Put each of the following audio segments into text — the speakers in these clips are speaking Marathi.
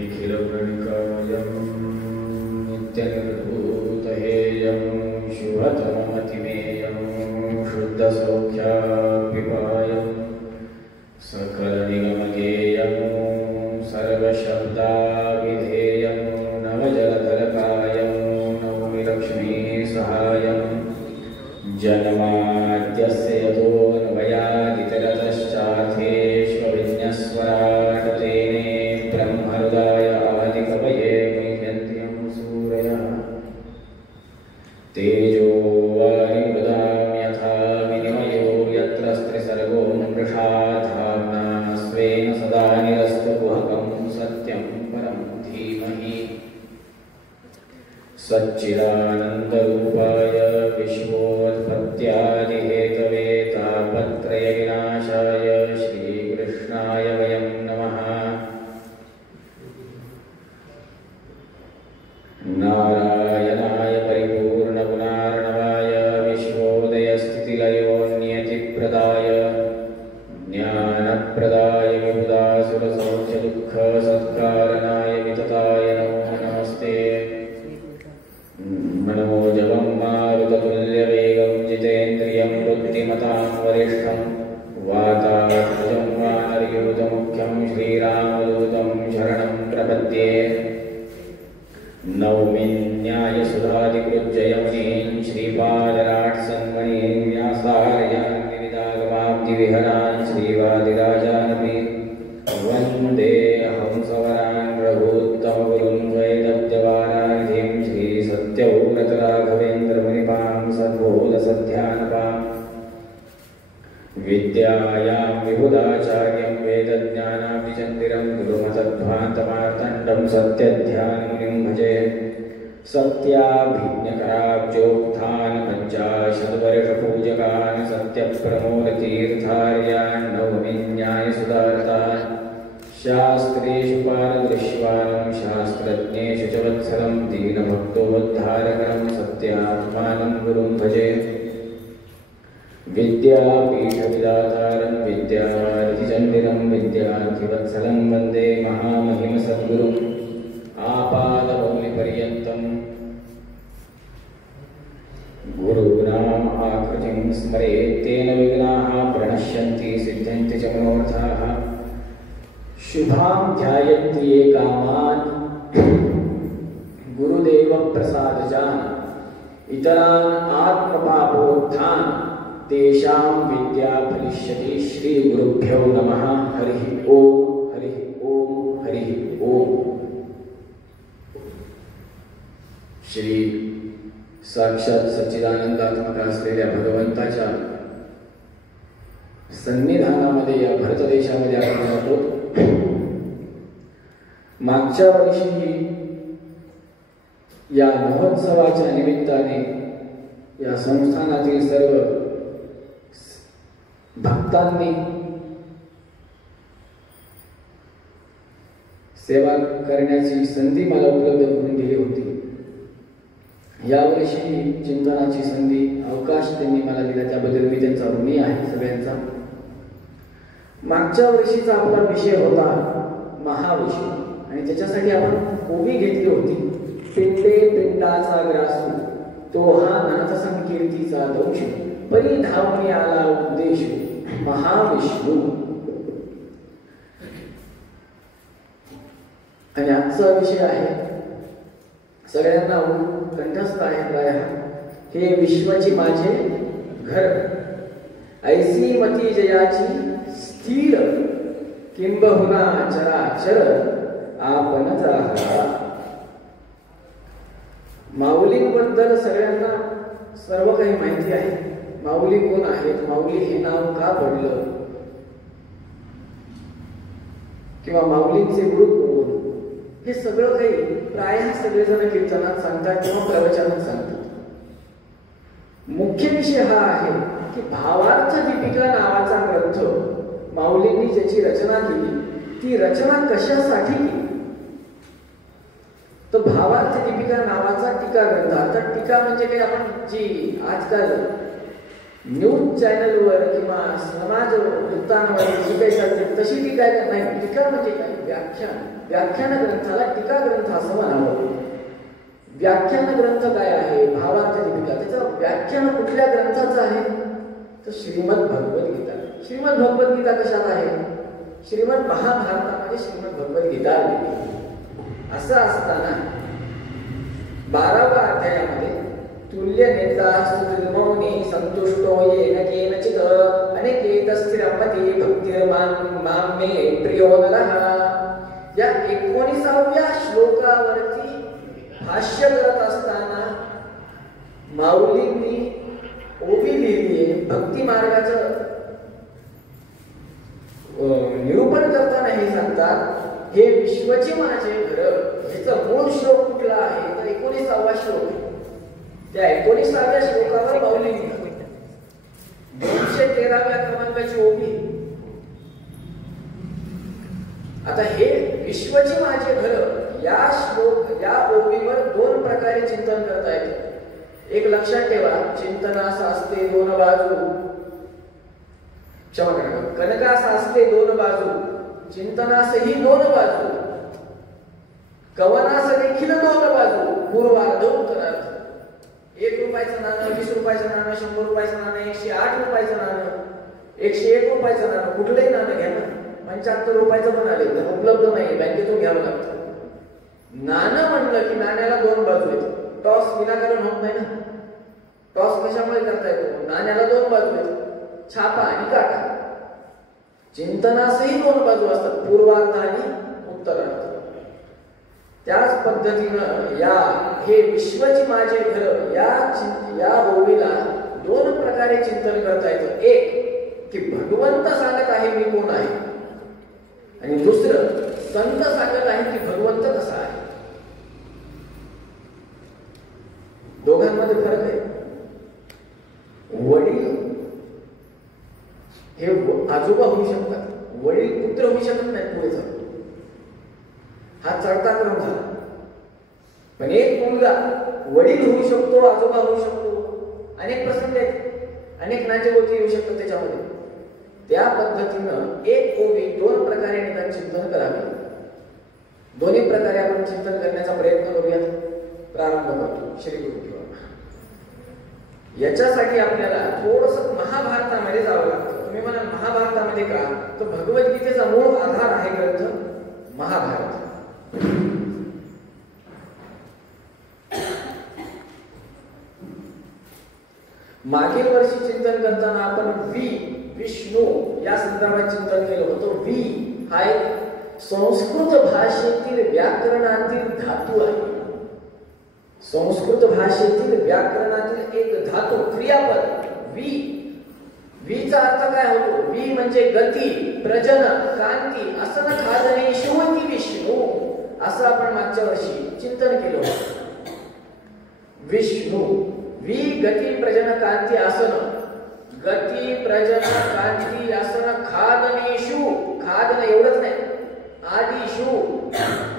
निखिलप्रणिकायं नित्यनिर्धूतहेयं शुभतममतिमेयं शुद्धसौख्यापिपायं सकलनिगमगेयं सर्वशब्दाविधेयं नवजलधरकायं नौमि लक्ष्मीसहायं जन्माद्यस्य यतोऽन्वयादितरतश्चार्थेष्वभिज्ञस्वराट् तेने ब्रह्महृदाय आदिकवये मुह्यन्त्यं सूरयः तेजो वारिमृदां यथा विनिमयो यत्र स्त्रिसर्गो मृषा धाम्ना स्वेन सदा निरस्तकुहकं सत्यं परं धीमहि सच्चिदानन्दरूपाय विश्वोत्पत्त्यादिहेतवे तापत्रयविनाशाय श्रीकृष्णाय वयं नमः। नारायणाय परिपूर्णगुणार्णवाय विश्वोदयस्थितिलयोन्नियतिप्रदाय ज्ञानप्रदाय विबुधासुरसौख्यदुःखसत्कारणाय वितताय नमो नमस्ते। मनोजवं मारुततुल्यवेगं जितेन्द्रियं बुद्धिमतां वरिष्ठं वातात्मजं वानरयूथमुख्यं श्रीरामदूतं शरणं प्रपद्ये। नौमि न्यायसुधादिकृज्जयमुनीन् श्रीपादराट्सन्मणीन् व्यासार्यान् विविधागमाब्धिविहरान् श्रीवादिराजानपि वन्दे हंसवरान् रघूत्तमगुरुं वैदग्ध्यवाराधिं श्रीसत्यव्रतराघवेन्द्रमुनिपां सद्बोधसध्यानपाम् विद्यायां विबुधाचार्यं वेदज्ञानाब्धिचन्दिरं गुरुमतध्वान्तमार्तण्डं सत्यध्यानमुनिं भजे। सत्याभिज्ञकराब्जोक्तान् पञ्चाशद्वर्षपूजकान् सत्यप्रमोदतीर्थार्यान् नौमि न्यायसुधारतान् शास्त्रेषु पारदृश्यवानं शास्त्रज्ञेषु च वत्सलं दीनभक्तोद्धारकं सत्यात्मानं गुरुं भजे। विद्यापीठविदातारं विद्यावारिधिचन्दिरं विद्यार्थिवत्सलं वन्दे महामहिमसद्गुरुम् आपादमौलिपर्यन्तं गुरूणाम् आकृतिं स्मरेत् तेन विघ्नाः प्रणश्यन्ति सिद्ध्यन्ति च मनोरथाः। शुभां ध्यायन्ति ये कामान् गुरुदेवप्रसादजान् इतरान् आत्मपापोत्थान् तेषां विद्या फलिष्यति। श्री गुरुभ्यो नमः। हरिः ओम हरिः ओम हरिः ओम। श्री साक्षात सच्चिदानंदात्मक असलेल्या भगवंताच्या सन्निधानामध्ये या भारत देशामध्ये आपण जातो। मागच्या वर्षी या महोत्सवाच्या निमित्ताने या संस्थानातील सर्व भक्तांनी सेवा करण्याची संधी मला उपलब्ध करून दिली होती। यावर्षी चिंतनाची संधी अवकाश त्यांनी मला दिला, त्याबद्दल मी त्यांचा ऋणी आहे सगळ्यांचा। मागच्या वर्षीचा आपला विषय होता महाविषय आणि त्याच्यासाठी आपण कोबी घेतली होती। पिंडे पिंडाचा ग्रासू तो हा नाथ संकीर्तीचा दोष परिधावणी आला उद्देश महाविष्णू। आणि आजचा विषय आहे सगळ्यांना कंठस्थ आहे प्राय, हे विश्वाची माझे घर ऐसी मती जयाची स्थिर किंबहुना चराचर आपणच आहात। माऊलींबद्दल सगळ्यांना सर्व काही माहिती आहे। माऊली कोण आहेत, माऊली हे नाव का पडलं, किंवा माऊलींचे गुरु कोण, हे सगळं काही प्रायः सगळेजण कीर्तनात सांगतात किंवा प्रवचनात सांगतात। मुख्य विषय हा आहे की भावार्थ दीपिका नावाचा ग्रंथ माऊलींनी ज्याची रचना केली, ती रचना कशासाठी केली तर भावार्थ दीपिका नावाचा टीका ग्रंथ। अर्थात टीका म्हणजे काही आपण जी आजकाल न्यूज चॅनलवर किंवा समाज वृत्तांमध्ये जी काही चालते तशी टीका नाही. टीका म्हणजे काय? व्याख्यान. व्याख्यान ग्रंथाला टीका ग्रंथ असं म्हणावं. व्याख्यान ग्रंथ काय आहे? भावार्थ दीपिका. त्याचं व्याख्यान कुठल्या ग्रंथाचं आहे? तर श्रीमद भगवद्गीता. श्रीमद भगवद्गीता कशात आहे? श्रीमद महाभारतामध्ये श्रीमद भगवद्गीता आहे. असं असताना 12व्या अध्यायामध्ये तुल्य नेता स्तुतिर्मौनी संतुष्टो येन केनचित् अनेकेत स्थिरमती भक्तिर्मां मे प्रियो नरः. या 19व्या श्लोकावरती भाष्य करत असताना माऊलींनी ओवी लिहिली आहे. भक्ती मार्गाचं निरूपण करताना हे सांगतात, हे विश्वचे माझे घर. ह्याचा मूळ श्लोक कुठला आहे? तर 19वा श्लोक. त्या 19व्या श्लोकावर माऊली 213व्या क्रमांकाची ओवी. आता हे विश्वचे माझे घर या ओवीवर 2 प्रकारे चिंतन करता येते. एक लक्षात ठेवा, चिंतनास असते 2 बाजू. क्षमा करा, कनकास असते 2 बाजू, चिंतनासही 2 बाजू, कवनास देखील 2 बाजू. पूर्वार्ध उत्तरार्ध. 1 रुपयाचं नाणं, 20 रुपयाचं नाणं, 100 रुपयाचं नाणं, 108 रुपयाचं नाणं, 101 रुपयाचं नाणं, कुठलंही नाणं घ्या ना. 75 रुपयाचं पण आले तर उपलब्ध नाही, बँकेतून घ्यावं लागतं. नाणं म्हणलं की नाण्याला 2 बाजू आहेत. टॉस विनाकारण होत नाही ना. टॉस कशामुळे करता येतो? नाण्याला 2 बाजू आहेत, छापा आणि काटा. चिंतनासही 2 बाजू असतात, पूर्वार्ध आणि उत्तरार्ध. त्याच पद्धतीनं हे विश्वची माझे घर या ओवीला 2 प्रकारे चिंतन करता येतं. एक की भगवंत सांगत आहे मी कोण आहे, आणि दुसरं संत सांगत आहे की भगवंत कसा आहे. दोघांमध्ये फरक आहे. वडील हे आजोबा होऊ शकतात, वडील पुत्र होऊ शकत नाही. पुढे जाऊन हा चढता क्रम झाला. पण एक मुलगा वडील होऊ शकतो, आजोबा होऊ शकतो. अनेक प्रसंग आहेत, अनेक नातेगोती येऊ शकतात त्याच्यामध्ये. त्या पद्धतीनं एक ओवी 2 प्रकारे निदान चिंतन करावे. दोन्ही प्रकारे आपण चिंतन करण्याचा प्रयत्न करूयात. प्रारंभ करतो. श्री गुरु. याच्यासाठी आपल्याला थोडस महाभारतामध्ये जावं लागतं. तुम्ही म्हणाल महाभारतामध्ये का? तर भगवद्गीतेचा मूळ आधार आहे ग्रंथ महाभारत. मागील वर्षी चिंतन करताना आपण विष्णू या संदर्भात चिंतन केलं होतं. हा एक संस्कृत भाषेतील व्याकरणातील धातू आहे. संस्कृत भाषेतील व्याकरणातील एक धातू, क्रियापद. वीचा अर्थ काय होतो? वी म्हणजे गती, प्रजन, कांती, आसन, खादने, शिवती विष्णू. असं आपण मागच्या वर्षी चिंतन केलं होतं. विष्णू, वी गती, प्रजन, कांती, आसन. गती, प्रजन, कांती, आसन, खादनेषु. खादन एवढंच नाही, आदिषु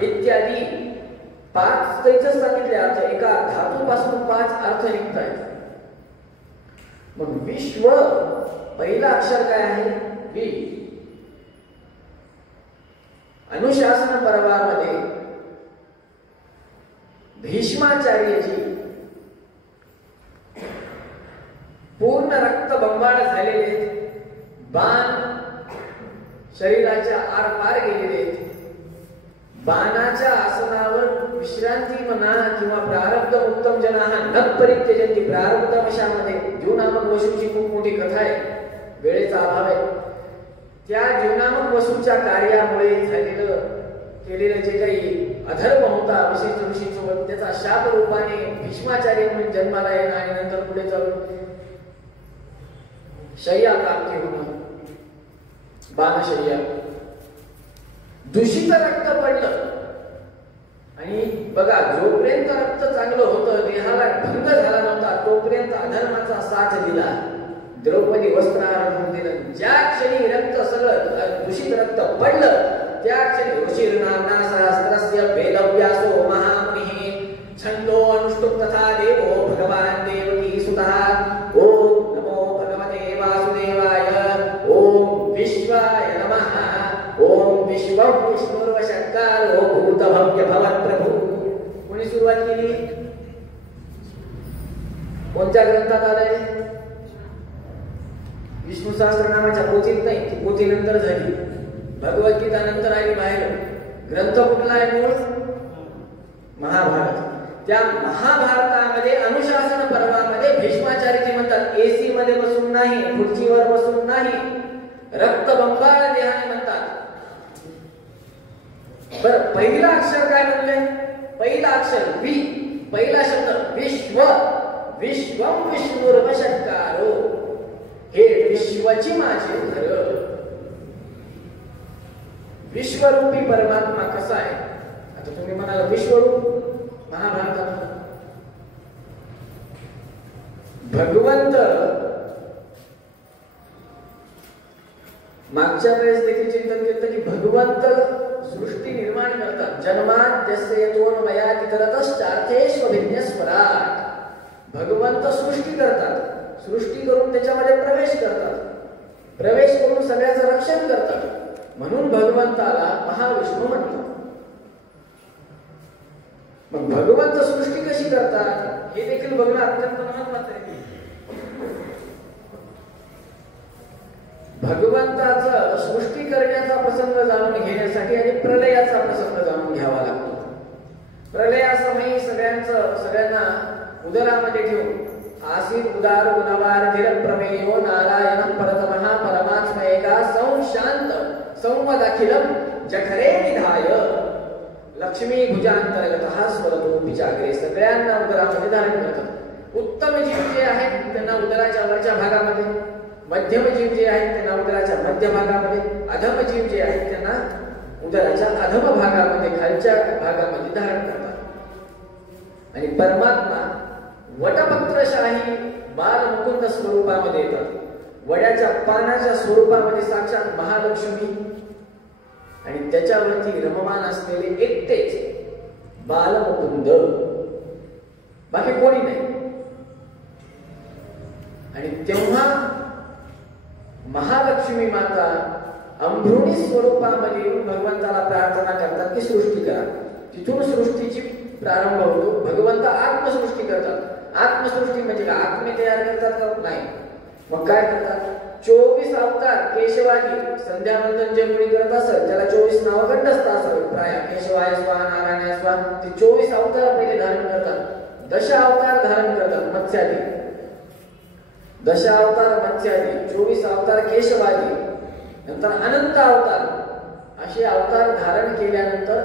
इत्यादी 5 तैच सांगितले अर्थ. एका धातूपासून 5 अर्थ निघतायत. मग विश्व पहिला अक्षर काय आहे? वी. अनुशासन पर्वामध्ये भीष्माचार्यजी पूर्ण रक्तबंबाळ झालेले, बाण शरीराच्या आरपार गेलेले, बाणाच्या आसनावर विश्रांती म्हणा किंवा प्रारब्ध उत्तम जना न परित्यजंती. प्रारब्ध वशामध्ये जीवनामक वसूची खूप मोठी कथा आहे, वेळेचा अभाव आहे. त्या जीवनामक वसूच्या कार्यामुळे केलेलं जे काही अधर्म होता विशेष ऋषीसोबत, त्याचा शाप रूपाने भीष्माचार्य म्हणून जन्माला येणं आणि नंतर पुढे चालून शय्या प्राप्ती होणं, बाणशय्या. दूषित रक्त पडलं आणि बघा, जोपर्यंत रक्त चांगलं होतं, देहाला भंग झाला नव्हता, तोपर्यंत अधर्माचा साथ दिला. द्रौपदी वस्त्रहरण होऊन दिलं. ज्या क्षणी रक्त सगळं दूषित रक्त पडलं, त्या क्षणी ऋषीर्नाम्ना सहस्रस्य वेदव्यासो महामुनिः छंदो अनुष्टुप तथा देवो भगवान देवकी सुतः. ओम नमो भगवते वासुदेवाय. ओम विश्वं विष्णुर्वषट्कारो भूतभव्य भवत्प्रभू. कोणी सुरुवात केली? कोणत्या ग्रंथात आलंय? विष्णू सहस्रनामाच्या पोथीत नाही, ती पोथी नंतर झाली. भगवद्गीता नंतर आली बाहेर. ग्रंथ कुठला आहे? मूळ महाभारत. त्या महाभारतामध्ये अनुशासन पर्वामध्ये भीष्माचार्यजी म्हणतात एसी मध्ये बसून नाही, खुर्चीवर बसून नाही, रक्तबंबाळ देहाने म्हणतात. बरं, पहिला अक्षर काय म्हणले? पहिला अक्षर वि, पहिला शब्द विश्व. विश्वं विष्णुर्वषट्कारो, हे विश्वाची माझे घर. विश्वरूपी परमात्मा कसा आहे? आता तुम्ही म्हणाला विश्वरूप महाभारतात भगवंत मागच्या वेळेस देखील चिंतन केलं की भगवंत सृष्टी निर्माण करतात. जन्मात जसे येतोन वयातितरतश्चार्थेष्वभिज्ञस्वराट. भगवंत सृष्टी करतात, सृष्टी करून त्याच्यामध्ये प्रवेश करतात, प्रवेश करून सगळ्याचं रक्षण करतात. म्हणून भगवंताला महाविष्णू म्हणतात. मग भगवंत सृष्टी कशी करतात हे देखील बघणं अत्यंत महत्त्वाचं आहे. भगवंताचं सृष्टी करण्याचा प्रसंग जाणून घेण्यासाठी आणि प्रलयाचा प्रसंग जाणून घ्यावा लागतो. प्रलयासमयी सगळ्यांना उदरामध्ये ठेवून आसीत उदार गुणवार धीर प्रमेयो नारायण परतमहा परमात्मा एका संशांत संवदखिलम जठरे निधाय लक्ष्मी भुजांतर्गत स्वरतो पिचाग्रे. सगळ्यांना उदरामध्ये धारण करतात. उत्तम जीव जे आहेत त्यांना उदराच्या वरच्या भागामध्ये, मध्यम जीव जे आहेत त्यांना उदराच्या मध्य भागामध्ये, अधम जीव जे आहेत त्यांना उदराच्या अधम भागामध्ये खालच्या भागामध्ये धारण करतात. आणि परमात्मा वटपत्रशाही बालमुकुंद स्वरूपामध्ये येतात. वड्याच्या पानाच्या स्वरूपामध्ये साक्षात महालक्ष्मी आणि त्याच्यावरती रममान असलेले एकटेच बालमुकुंद, बाकी कोणी नाही. आणि तेव्हा महालक्ष्मी माता अंभृणी स्वरूपामध्ये येऊन भगवंताला प्रार्थना करतात की सृष्टी करा. तिथून सृष्टीची प्रारंभ होतो. भगवंत आत्मसृष्टी करतात. आत्मसृष्टी म्हणजे काय? आत्मे तयार करतात का? नाही. मग काय करतात? 24 अवतार केशवादी संध्यावंदन जे कोणी करत असेल त्याला 24 नाव कंठस्थ असेल प्राय केशवाय स्वाहा नारायणाय स्वाहा. ते 24 अवतार पहिले धारण करतात. 10 अवतार धारण करतात मत्स्यादी, 10 अवतार मत्स्यादी, 24 अवतार केशवादी, नंतर अनंत अवतार. असे अवतार धारण केल्यानंतर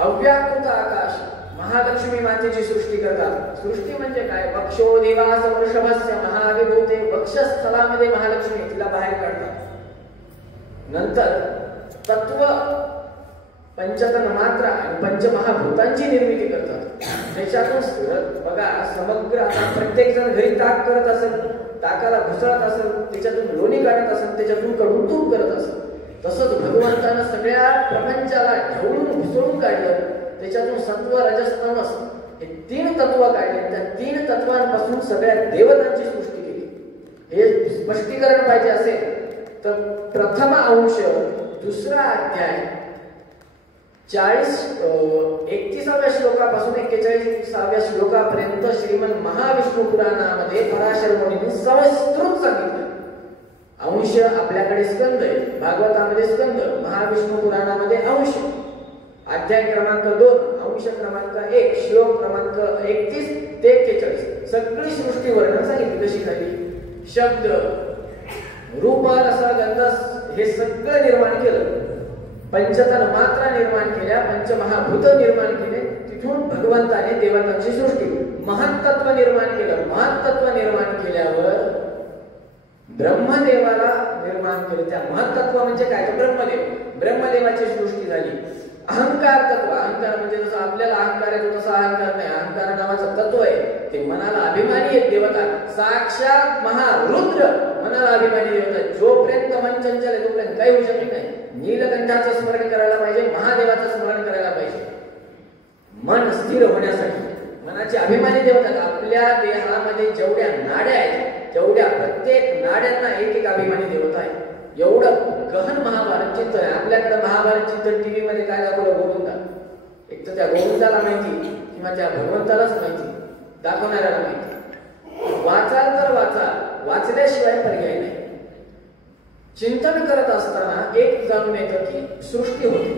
अव्याकृत आकाश महालक्ष्मी मातेची सृष्टी करतात. सृष्टी म्हणजे काय? वक्षोदिवास वृषभस्य महाविभूते. वक्षस्थलामध्ये महालक्ष्मी तिला बाहेर काढतात. नंतर तत्व पंचतन मात्रा आणि पंचमहाभूतांची निर्मिती करतात. त्याच्यातून बघा समग्र आता प्रत्येक जण घरी ताक करत असेल, ताकाला घुसळत असेल, त्याच्यातून लोणी काढत असेल, त्याच्यातून कडून तूप करत असेल. तसंच भगवंतानं सगळ्या प्रपंचाला ढवळून घुसळून काढलं. त्याच्यातून सत्व रजस तमस हे 3 तत्व काढले. त्या 3 तत्वांपासून सगळ्या देवतांची सृष्टी केली. हे स्पष्टीकरण पाहिजे असेल तर प्रथम अंश 2रा अध्याय 31व्या श्लोकापासून 41व्या श्लोकापर्यंत श्रीमन महाविष्णू पुराणामध्ये पराशर मुनींनी सविस्तृत सांगितलं. अंश आपल्याकडे स्कंद आहे, भागवतामध्ये स्कंद, महाविष्णू पुराणामध्ये अंश. अध्याय क्रमांक 2, अंश क्रमांक 1, श्लोक क्रमांक 31 ते 41 सगळी सृष्टी वर्णन सांगितली कशी झाली. शब्द, रूप, रस, गंध हे सगळं निर्माण केलं. पंचतन मात्रा निर्माण केल्या, पंचमहाभूत निर्माण केले. तिथून भगवंताने देवतांची सृष्टी, महत्त्व निर्माण केलं. महत्त्व निर्माण केल्यावर ब्रह्मदेवाला निर्माण केलं. त्या महत्त्व म्हणजे काय? तर ब्रह्मदेव. ब्रह्मदेवाची सृष्टी झाली. अहंकार तत्व, अहंकार म्हणजे जसं आपल्याला अहंकार आहे तसा अहंकार नाही. अहंकार नावाचं तत्व आहे, ते मनाला अभिमानी आहे. देवता साक्षात महारुद्र मनाला अभिमानी देवता. जोपर्यंत मन चंचल आहे तोपर्यंत काही होऊ शकत नाही. नीलकंठाचं स्मरण करायला पाहिजे, महादेवाचं स्मरण करायला पाहिजे मन स्थिर होण्यासाठी. मनाची अभिमानी देवता. आपल्या देहामध्ये जेवढ्या नाड्या आहेत तेवढ्या प्रत्येक नाड्यांना एक एक अभिमानी देवता आहे. एवढं गहन महाभारतची चिंतन आहे. आपल्याकडे महाभारत चिंतन टीव्ही मध्ये काय दाखवलं गोविंदा, एक तर त्या गोविंदाला माहिती किंवा त्या भगवंतालाच माहिती, दाखवणाऱ्याला माहिती. वाचाल तर वाचाल, वाचल्याशिवाय पर्याय नाही. चिंतन करत असताना एक जाणून येतं की सृष्टी होती.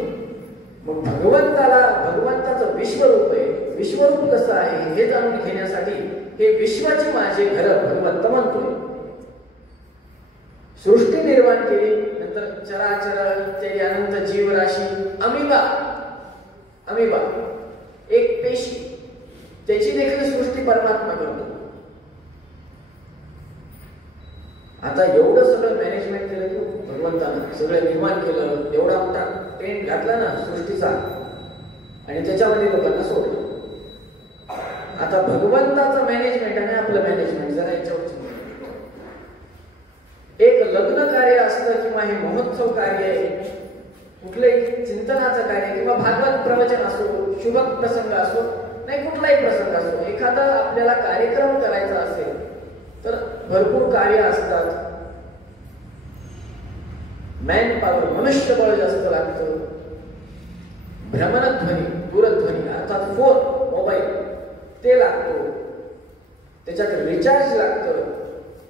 मग भगवंताचं विश्वरूप आहे. विश्वरूप कसं आहे हे जाणून घेण्यासाठी हे विश्वाचे माझे घर भगवंत म्हणतोय. सृष्टी निर्माण केली, नंतर चराचर इत्यादी अनंत जीवराशी, अमिबा एक पेशी, त्याची देखील सृष्टी परमात्मा करतो. आता एवढं सगळं मॅनेजमेंट केलं की भगवंतानं सगळं निर्माण केलं, एवढा मोठा टेंट घातला ना सृष्टीचा आणि त्याच्यामध्ये लोकांना सोडलं. आता भगवंताचं मॅनेजमेंट आणि आपलं मॅनेजमेंट जरा याच्यावर एक लग्न कार्य असतं किंवा हे महोत्सव कार्य आहे, कुठलंही चिंतनाचं कार्य किंवा भागवत प्रवचन असो, शुभ प्रसंग असो, नाही कुठलाही प्रसंग असो, एखादा आपल्याला कार्यक्रम करायचा असेल तर भरपूर कार्य असतात. मॅन पॉवर, मनुष्यबळ जास्त लागतं. भ्रमणध्वनी, दूरध्वनी अर्थात फोन, मोबाईल ते लागतो, त्याच्यात रिचार्ज लागतं.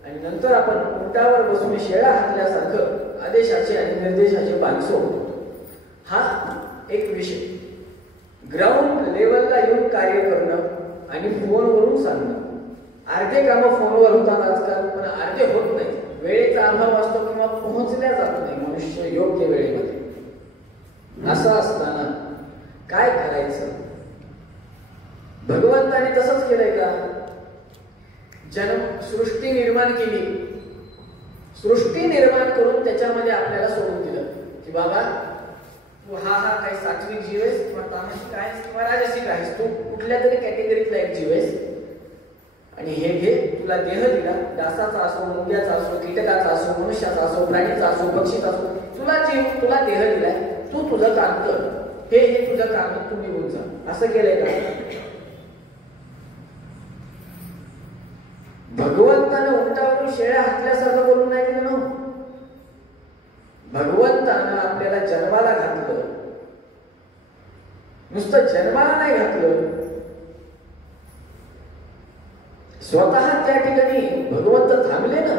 आणि नंतर आपण उंटावर बसून शेळा हाकल्यासारखं आदेशाचे आणि निर्देशाचे बांधसो. हा एक विषय. ग्राउंड लेवलला येऊन कार्य करणं आणि फोनवरून सांगणं. अर्धे कामं फोनवर होतात आजकाल, पण अर्धे होत नाही. वेळेचा अभाव असतो किंवा पोहोचल्या जात नाही मनुष्य योग्य वेळेमध्ये. असं असताना काय करायचं? भगवंताने तसंच केलंय का? सृष्टी निर्माण केली, सृष्टी निर्माण करून त्याच्यामध्ये आपल्याला सोडून दिलं की बाबा तू हा काही सात्विक जीव आहेस किंवा तामसिक आहेस किंवा राजसिक आहेस, तू कुठल्या तरी कॅटेगरीतला एक जीव आहेस आणि हे घे, तुला देह दिला, डासाचा असो, मुंग्याचा असो, कीटकाचा असो, मनुष्याचा असो, प्राणीचा असो, पक्षीचा असो, तुला देह दिलाय, तू तुझं काम कर, हे तुझं काम, तू निघून जा. असं केलंय का? भगवंतानं उंटावरून शेळ्या हाकल्यासारखं बोलून नाही दिलं ना. भगवंतानं आपल्याला जन्माला घातलं, नुसतं जन्माला नाही घातलं, स्वतः त्या ठिकाणी भगवंत थांबले ना.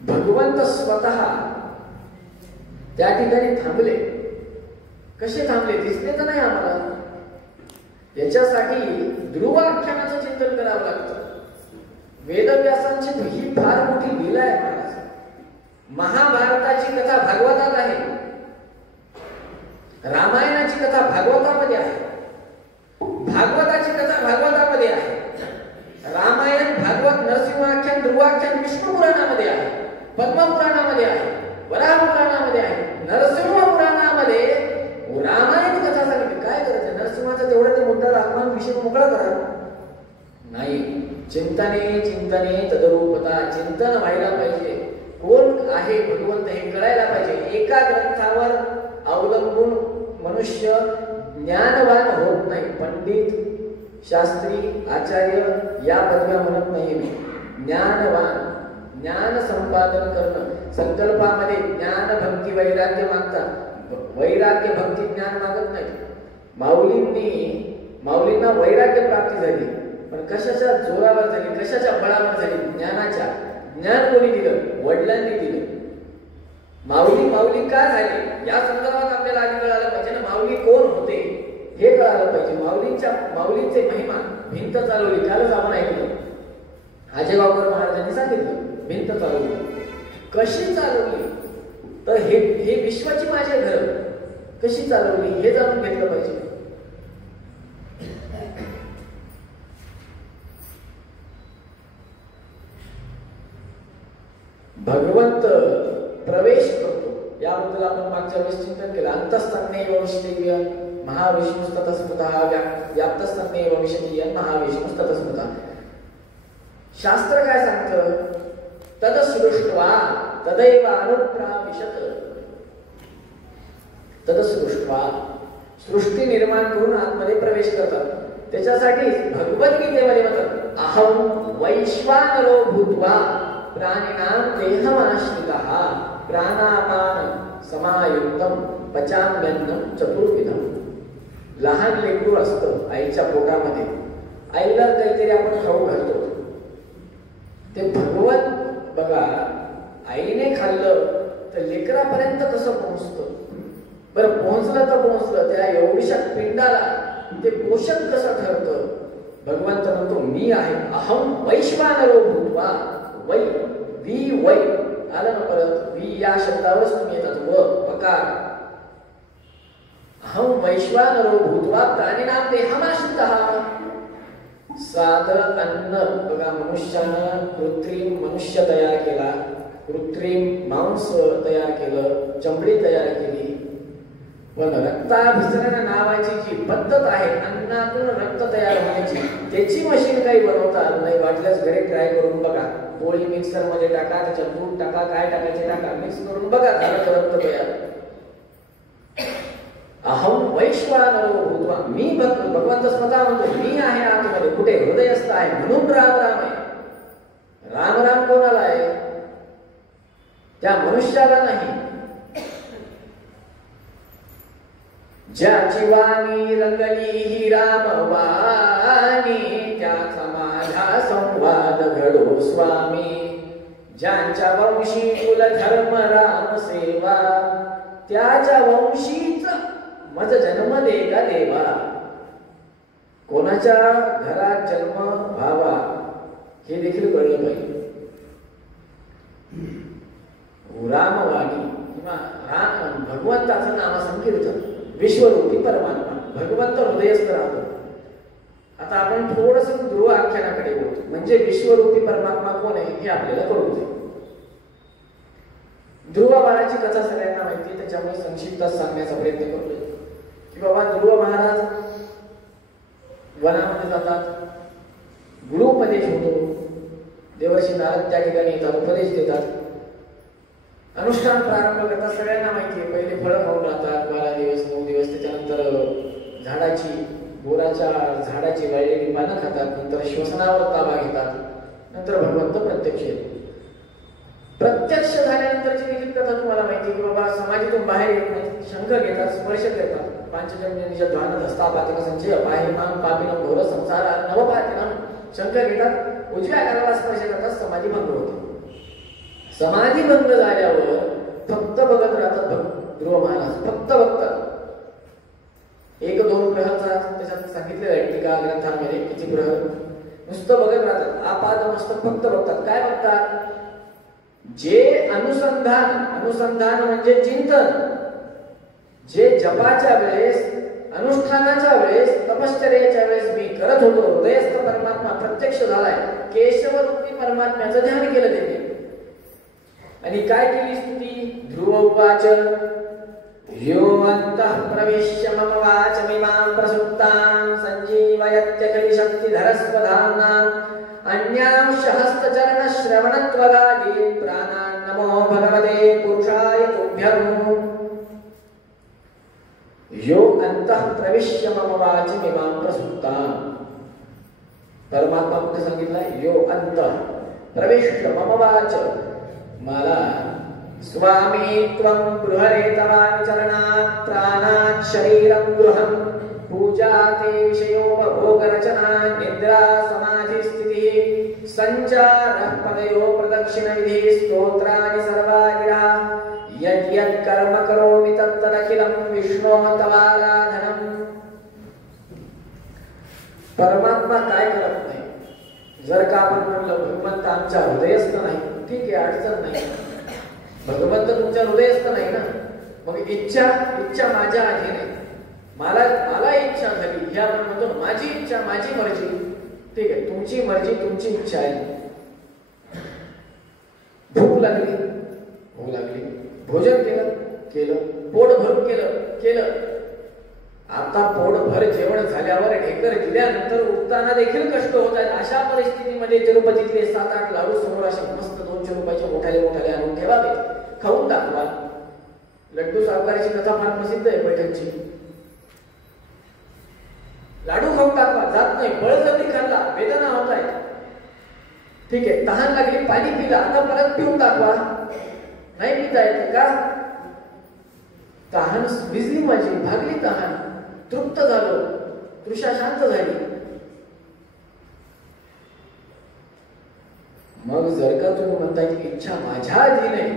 भगवंत स्वतः त्या ठिकाणी थांबले. कसे थांबले दिसले तर नाही आम्हाला. याच्यासाठी ध्रुवाख्यानाचं चिंतन करावं लागतं. वेदव्यासांची ही फार मोठी लीला आहे महाराज. महाभारताची कथा भागवतात आहे, रामायणाची कथा भागवतामध्ये आहे, भागवताची कथा भागवतामध्ये आहे, रामायण, भागवत, नरसिंहाख्यान, ध्रुवाख्यान विष्णू पुराणामध्ये आहे, पद्मपुराणामध्ये आहे, वराह पुराणामध्ये आहे, नरसिंह पुराणामध्ये रामायण कथा सांगितली. काय करायचं? नरसिंहाचा तेवढा ते मोठा अपमान विषय मोकळा करा नाही. चिंतने चिंतने तदरूपता, चिंतन व्हायला पाहिजे. कोण आहे भगवंत हे कळायला पाहिजे. एका ग्रंथावर अवलंबून मनुष्य ज्ञानवान होत नाही. पंडित, शास्त्री, आचार्य या पदव्या म्हणत नाही मी. ज्ञानवान, ज्ञान संपादन करणं. संकल्पामध्ये ज्ञान, भक्ती, वैराग्य मागतात. वैराग्य, भक्ती, ज्ञान मागत नाही. माऊलींना वैराग्य प्राप्ती झाली, पण कशाच्या जोरावर झाली, कशाच्या बळावर झाली? ज्ञानाच्या. ज्ञान कोणी दिलं? वडिलांनी दिलं. माऊली का झाले या संदर्भात आपल्याला आधी कळायला पाहिजे ना. माऊली कोण होते हे कळायला पाहिजे. माऊलींचे महिमा. भिंत चालवली, कालच आपण ऐकलं, आजेगावकर महाराजांनी सांगितलं. भिंत चालवली. कशी चालवली? तर हे विश्वाची माझे घर कशी चालवली हे जाणून घेतलं पाहिजे. भगवंत प्रवेश करतो याबद्दल आपण मागच्या वेळेस चिंतन केलं. अंतःस्थाने विष्णुय महाविष्णुस्ततस्मृतः, व्याप्तस्थाने विष्णुय महाविष्णुस्ततस्मृतः. शास्त्र काय सांगतं? तदसृष्ट्वा तदैव अनुप्राविशत. तदसृष्ट्वा, सृष्टी निर्माण करून आतमध्ये प्रवेश करतात. त्याच्यासाठी भगवद्गीतेमध्ये म्हणतात अहम वैश्वानरो भूत्वा प्राणिनां देहमाश्रितः प्राणापान समायुक्तम पचाम्यन्नं चतुर्विधम. लहान लेकरू असतं आईच्या पोटामध्ये, आईला काहीतरी आपण खाऊ घालतो, ते भगवत बघा आईने खाल्लं तर लेकरापर्यंत कसं पोहोचतं बरं. पोहोचलं तर पोहोचलं, त्या एवढ्याशा पिंडाला ते पोषक कसं ठरतं. भगवंत म्हणतो मी आहे अहम वैश्वानरो भूत्वा. वै वी वै आलं ना परत, वी या शब्दावरच तुम्ही येतात व पकार. अहम वैश्वानरो भूत्वा प्राणिनां देहमाश्रितः. साधं अन्न बघा, मनुष्यानं कृत्रिम मनुष्य तयार केला, कृत्रिम मांस तयार केलं, चमडी तयार केली, पण रक्ताभिसरण नावाची जी पद्धत आहे अन्नातून रक्त तयार होण्याची, त्याची मशीन काही बनवता आलं नाही. वाटल्यास घरी ट्राय करून बघा. पोळी मिक्सर मध्ये टाका, त्याच्यात दूध टाका, काय टाकायचे टाका, मिक्स करून बघा, झालं रक्त तयार. अहम वैश्वानरो भूत्वा. मी भगवंत स्वतः म्हणतो मी आहे आतमध्ये. कुठे? हृदयस्थ आहे, म्हणून राम राम आहे. राम राम कोणाला आहे? त्या मनुष्याला नाही. ज्याची वाणी रंगली ही राम वाणी, त्याचा माझा संवाद घडो स्वामी. ज्यांच्या वंशी कुल धर्म राम सेवा, त्याच्या वंशीच मज जन्म दे का देवा. कोणाच्या घरात जन्म व्हावा हे देखील कळलं पाहिजे. रामवाणी किंवा राम भगवंताचं नाम संकीर्तन, विश्वरूपी परमात्मा भगवंत हृदयस्थ राहतो. आता आपण थोडस ध्रुव आख्यानाकडे बोलतो, म्हणजे विश्वरूपी परमात्मा कोण आहे हे आपल्याला कळू दे. ध्रुव बाळाची कथा सगळ्यांना माहिती आहे, त्याच्यामुळे संक्षिप्त सांगण्याचा प्रयत्न करतोय की बाबा ध्रुव महाराज वनामध्ये जातात, गुरुपदेश होतो, देवर्षी नारद त्या ठिकाणी येतात, उपदेश देतात, अनुष्ठान प्रारंभ करतात. सगळ्यांना माहिती आहे, पहिले फळं खाऊन राहतात 12 दिवस 9 दिवस, त्याच्यानंतर झाडाची बोराच्या झाडाची वाळलेली पानं खातात, नंतर श्वसनावर ताबा घेतात, नंतर भगवंत प्रत्यक्ष येतो. प्रत्यक्ष झाल्यानंतरची देखील कथा तुम्हाला माहिती की बाबा समाधीतून बाहेर येत नाही, शंख घेतात, स्पर्श करतात, पांचजन्य ध्वान हस्तापातक संचय पाहिमान पापिनम घोर संसार नवपातिनम. शंख घेतात, उजव्या कानाला स्पर्श करतात, समाधी भंग होते. समाधी भंग झाल्यावर फक्त बघत राहतात ध्रुव महाराज, फक्त बघतात. 1-2 ग्रहाचा त्याच्यात सांगितलेलं आहे टीका ग्रंथांमध्ये, किती ग्रह नुसतं बघत राहतात, आपाद मस्तक फक्त बघतात. काय बघतात? जे अनुसंधान म्हणजे चिंतन, जे जपाच्या वेळेस, अनुष्ठानाच्या वेळेस, तपश्चर्याच्या वेळेस मी करत होतो, हृदयस्थ परमात्मा प्रत्यक्ष झालाय, केशवरूपी परमात्म्याचं ध्यान केलं त्यांनी. आणि काय केली स्तुती? ध्रुव उवाच यो अंतः प्रविश्य मम वाचमिमां प्रसुप्तां संजीवयत्यखिल शक्तिधरस्वधाम्ना अन्यांश हस्तचरण श्रवणत्वगादि प्राणान् नमो भगवते पुरुषाय तुभ्यं. यो अंतः प्रविश्य मम वाचमिमां प्रसुप्तां. परमात्मा कुठे सांगितलंय? यो अंतः प्रविश्य मम वाच, मला स्वामी त्वं गृहरे तवानुचरणात् प्राणात् शरीरं गृहं पूजा ते विषयोपभोगरचना निद्रा समाधि स्थितिः संचारः पदयो प्रदक्षिण विधि स्तोत्राणि सर्वागिरा यद्यत् कर्म करोमि तत्तदखिलं विष्णो तवाराधनम्. परमात्मा काय करत नाही? जर का आपण म्हणलं भगवंत आमच्या हृदयस्थ नाही, ठीक आहे, अडचण नाही. भगवंत तुमच्या हृदयस्थ नाही ना, मग इच्छा माझ्या अधीन आहे. मला इच्छा झाली, हे आपण म्हणतो माझी इच्छा माझी मर्जी, ठीक आहे, तुमची मर्जी तुमची इच्छा आहे. भूक लागली, भोजन केलं, पोट भरून केलं. आता पोटभर जेवण झाल्यावर ढेकर दिल्यानंतर उठताना देखील कष्ट होत आहेत. अशा परिस्थितीमध्ये तिरुपतीतले 7-8 लाडू समोर असे मस्त 200 रुपयाचे मोठाले आणून ठेवावे, खाऊन दाखवा. लड्डू सावकाराची कथा फार प्रसिद्ध आहे पैठणची. लाडू खाऊन दाखवा, जात नाही, बळजबरी खाल्ला, वेदना होत आहे, ठीक आहे, तहान लागली, पाणी पिला, आता परत पिऊन दाखवा, नाही पिता येत का? तहान विजली माझी, भागली तहान, तृप्त झालो, तृषा शांत झाली. मग जर का तुम्ही म्हणताय की इच्छा माझ्या अधीन आहे,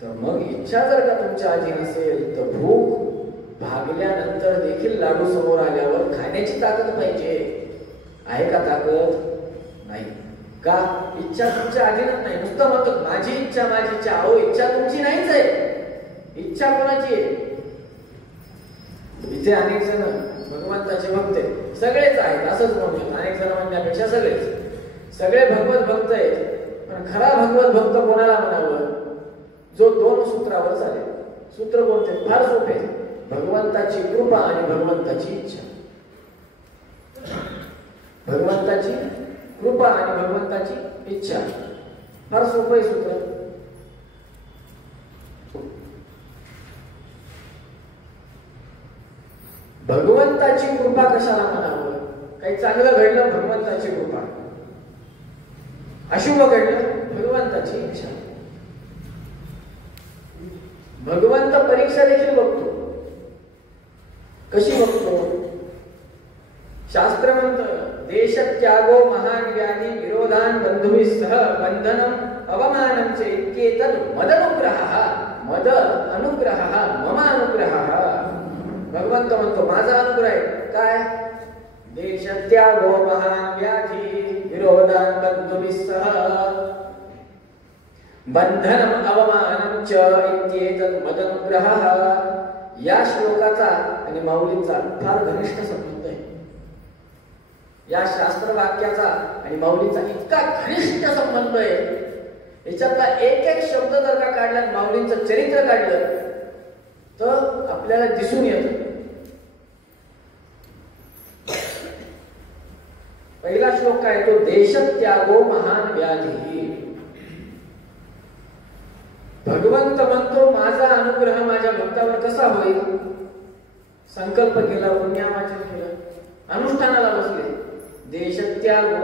तर मग इच्छा जर का तुमच्या अधीन असेल तर भूक भागल्यानंतर देखील लाडू समोर आल्यावर खाण्याची ताकद पाहिजे. आहे का ताकद? नाही. का? इच्छा तुमच्या अधीनच नाही. नुसतं म्हणतो माझी इच्छा, माझी इच्छा. अहो, इच्छा तुमची नाहीच आहे, इच्छा कोणाची आहे? इथे अनेक जण भगवंताचे भक्त आहेत, सगळेच आहेत असंच म्हणून, अनेक जण म्हणण्यापेक्षा सगळे भगवत भक्त आहेत. पण खरा भगवत भक्त कोणाला म्हणावं? जो 2 सूत्रावर चालेल. सूत्र कोणते? फार सोपे. भगवंताची कृपा आणि भगवंताची इच्छा. भगवंताची कृपा आणि भगवंताची इच्छा, फार सोपं सूत्र. भगवंताची कृपा कशाला म्हणावं? काही चांगलं घडलं, भगवंताची कृपा. अशुभ घडलं, भगवंताची इच्छा. भगवंत परीक्षा देखील बघतो. कशी बघतो? शास्त्र म्हणतं देशत्यागो महान व्याधी विरोधान बंधुभिस्सह बंधनम अवमानं च इत्येतत् मदनुग्रहः मद अनुग्रहः मम अनुग्रहः. भगवंत म्हणतो माझा अनुग्रह आहे. काय? देशत्यागो महान व्याधी विरोधान बंधुभिस्सह बंधनम अवमानं च इत्येतत् मदनुग्रहः. या श्लोकाचा आणि माऊलींचा फार घनिष्ठ संबंध आहे. या शास्त्र वाक्याचा आणि माऊलींचा इतका घनिष्ठ संबंध आहे. याच्यातला एक एक शब्द जर का काढला, माऊलींचं चरित्र काढलं तर आपल्याला दिसून येतं. पहिला श्लोक काय? तो देशत्यागो महान व्याधी. भगवंत म्हणतो माझा अनुग्रह माझ्या भक्तावर कसा होईल? संकल्प केला, पुण्यावाचन केलं, अनुष्ठानाला बसले, देशत्यागो.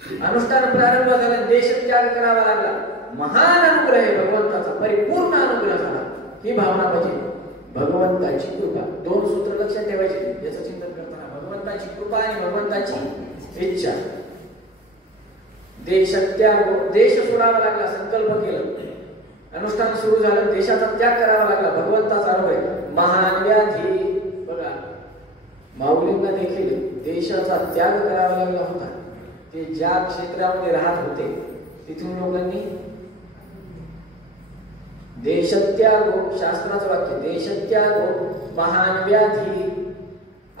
अनुष्ठान प्रारंभ झाला, देशत्याग करावा लागला. महान अनुग्रह आहे भगवंताचा, परिपूर्ण अनुग्रह झाला. ही भावना पाहिजे. भगवंताची कृपा. 2 सूत्र लक्षात ठेवायचे याचं चिंतन करताना. भगवंताची कृपा आणि भगवंताची इच्छा. देशत्यागो, देश सोडावा लागला, संकल्प केला, अनुष्ठान सुरू झालं, देशाचा त्याग करावा लागला, भगवंताचा अनुभव. महान व्याधी. बघा, माऊलींना देखील देशाचा त्याग करावा लागला होता. ते ज्या क्षेत्रामध्ये राहत होते तिथून लोकांनी देशत्यागो, शास्त्राचं वाक्य, देशत्यागो महान व्याधी.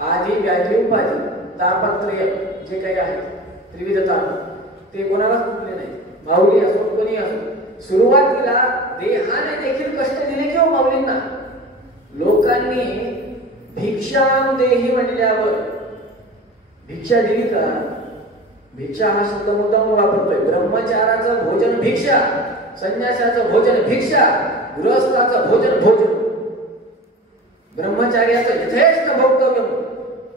आधी व्याधी उपाधी तापत्रय जे काही आहे, त्रिविध ताप, ते कोणालाच कुठले नाही. माऊली असो कोणी असो, सुरुवातीला देहाने देखील कष्ट दिले किंवा माऊलींना. लोकांनी भिक्षाम देही म्हणल्यावर भिक्षा दिली का? भिक्षा हा शब्द मुद्दाम वापरतोय. ब्रह्मचाराचं भोजन भिक्षा, संन्यासाचं भोजन भिक्षा, गृहस्थाचं भोजन भोजन. ब्रह्मचार्याचं यथेष्ट भोक्तव्य,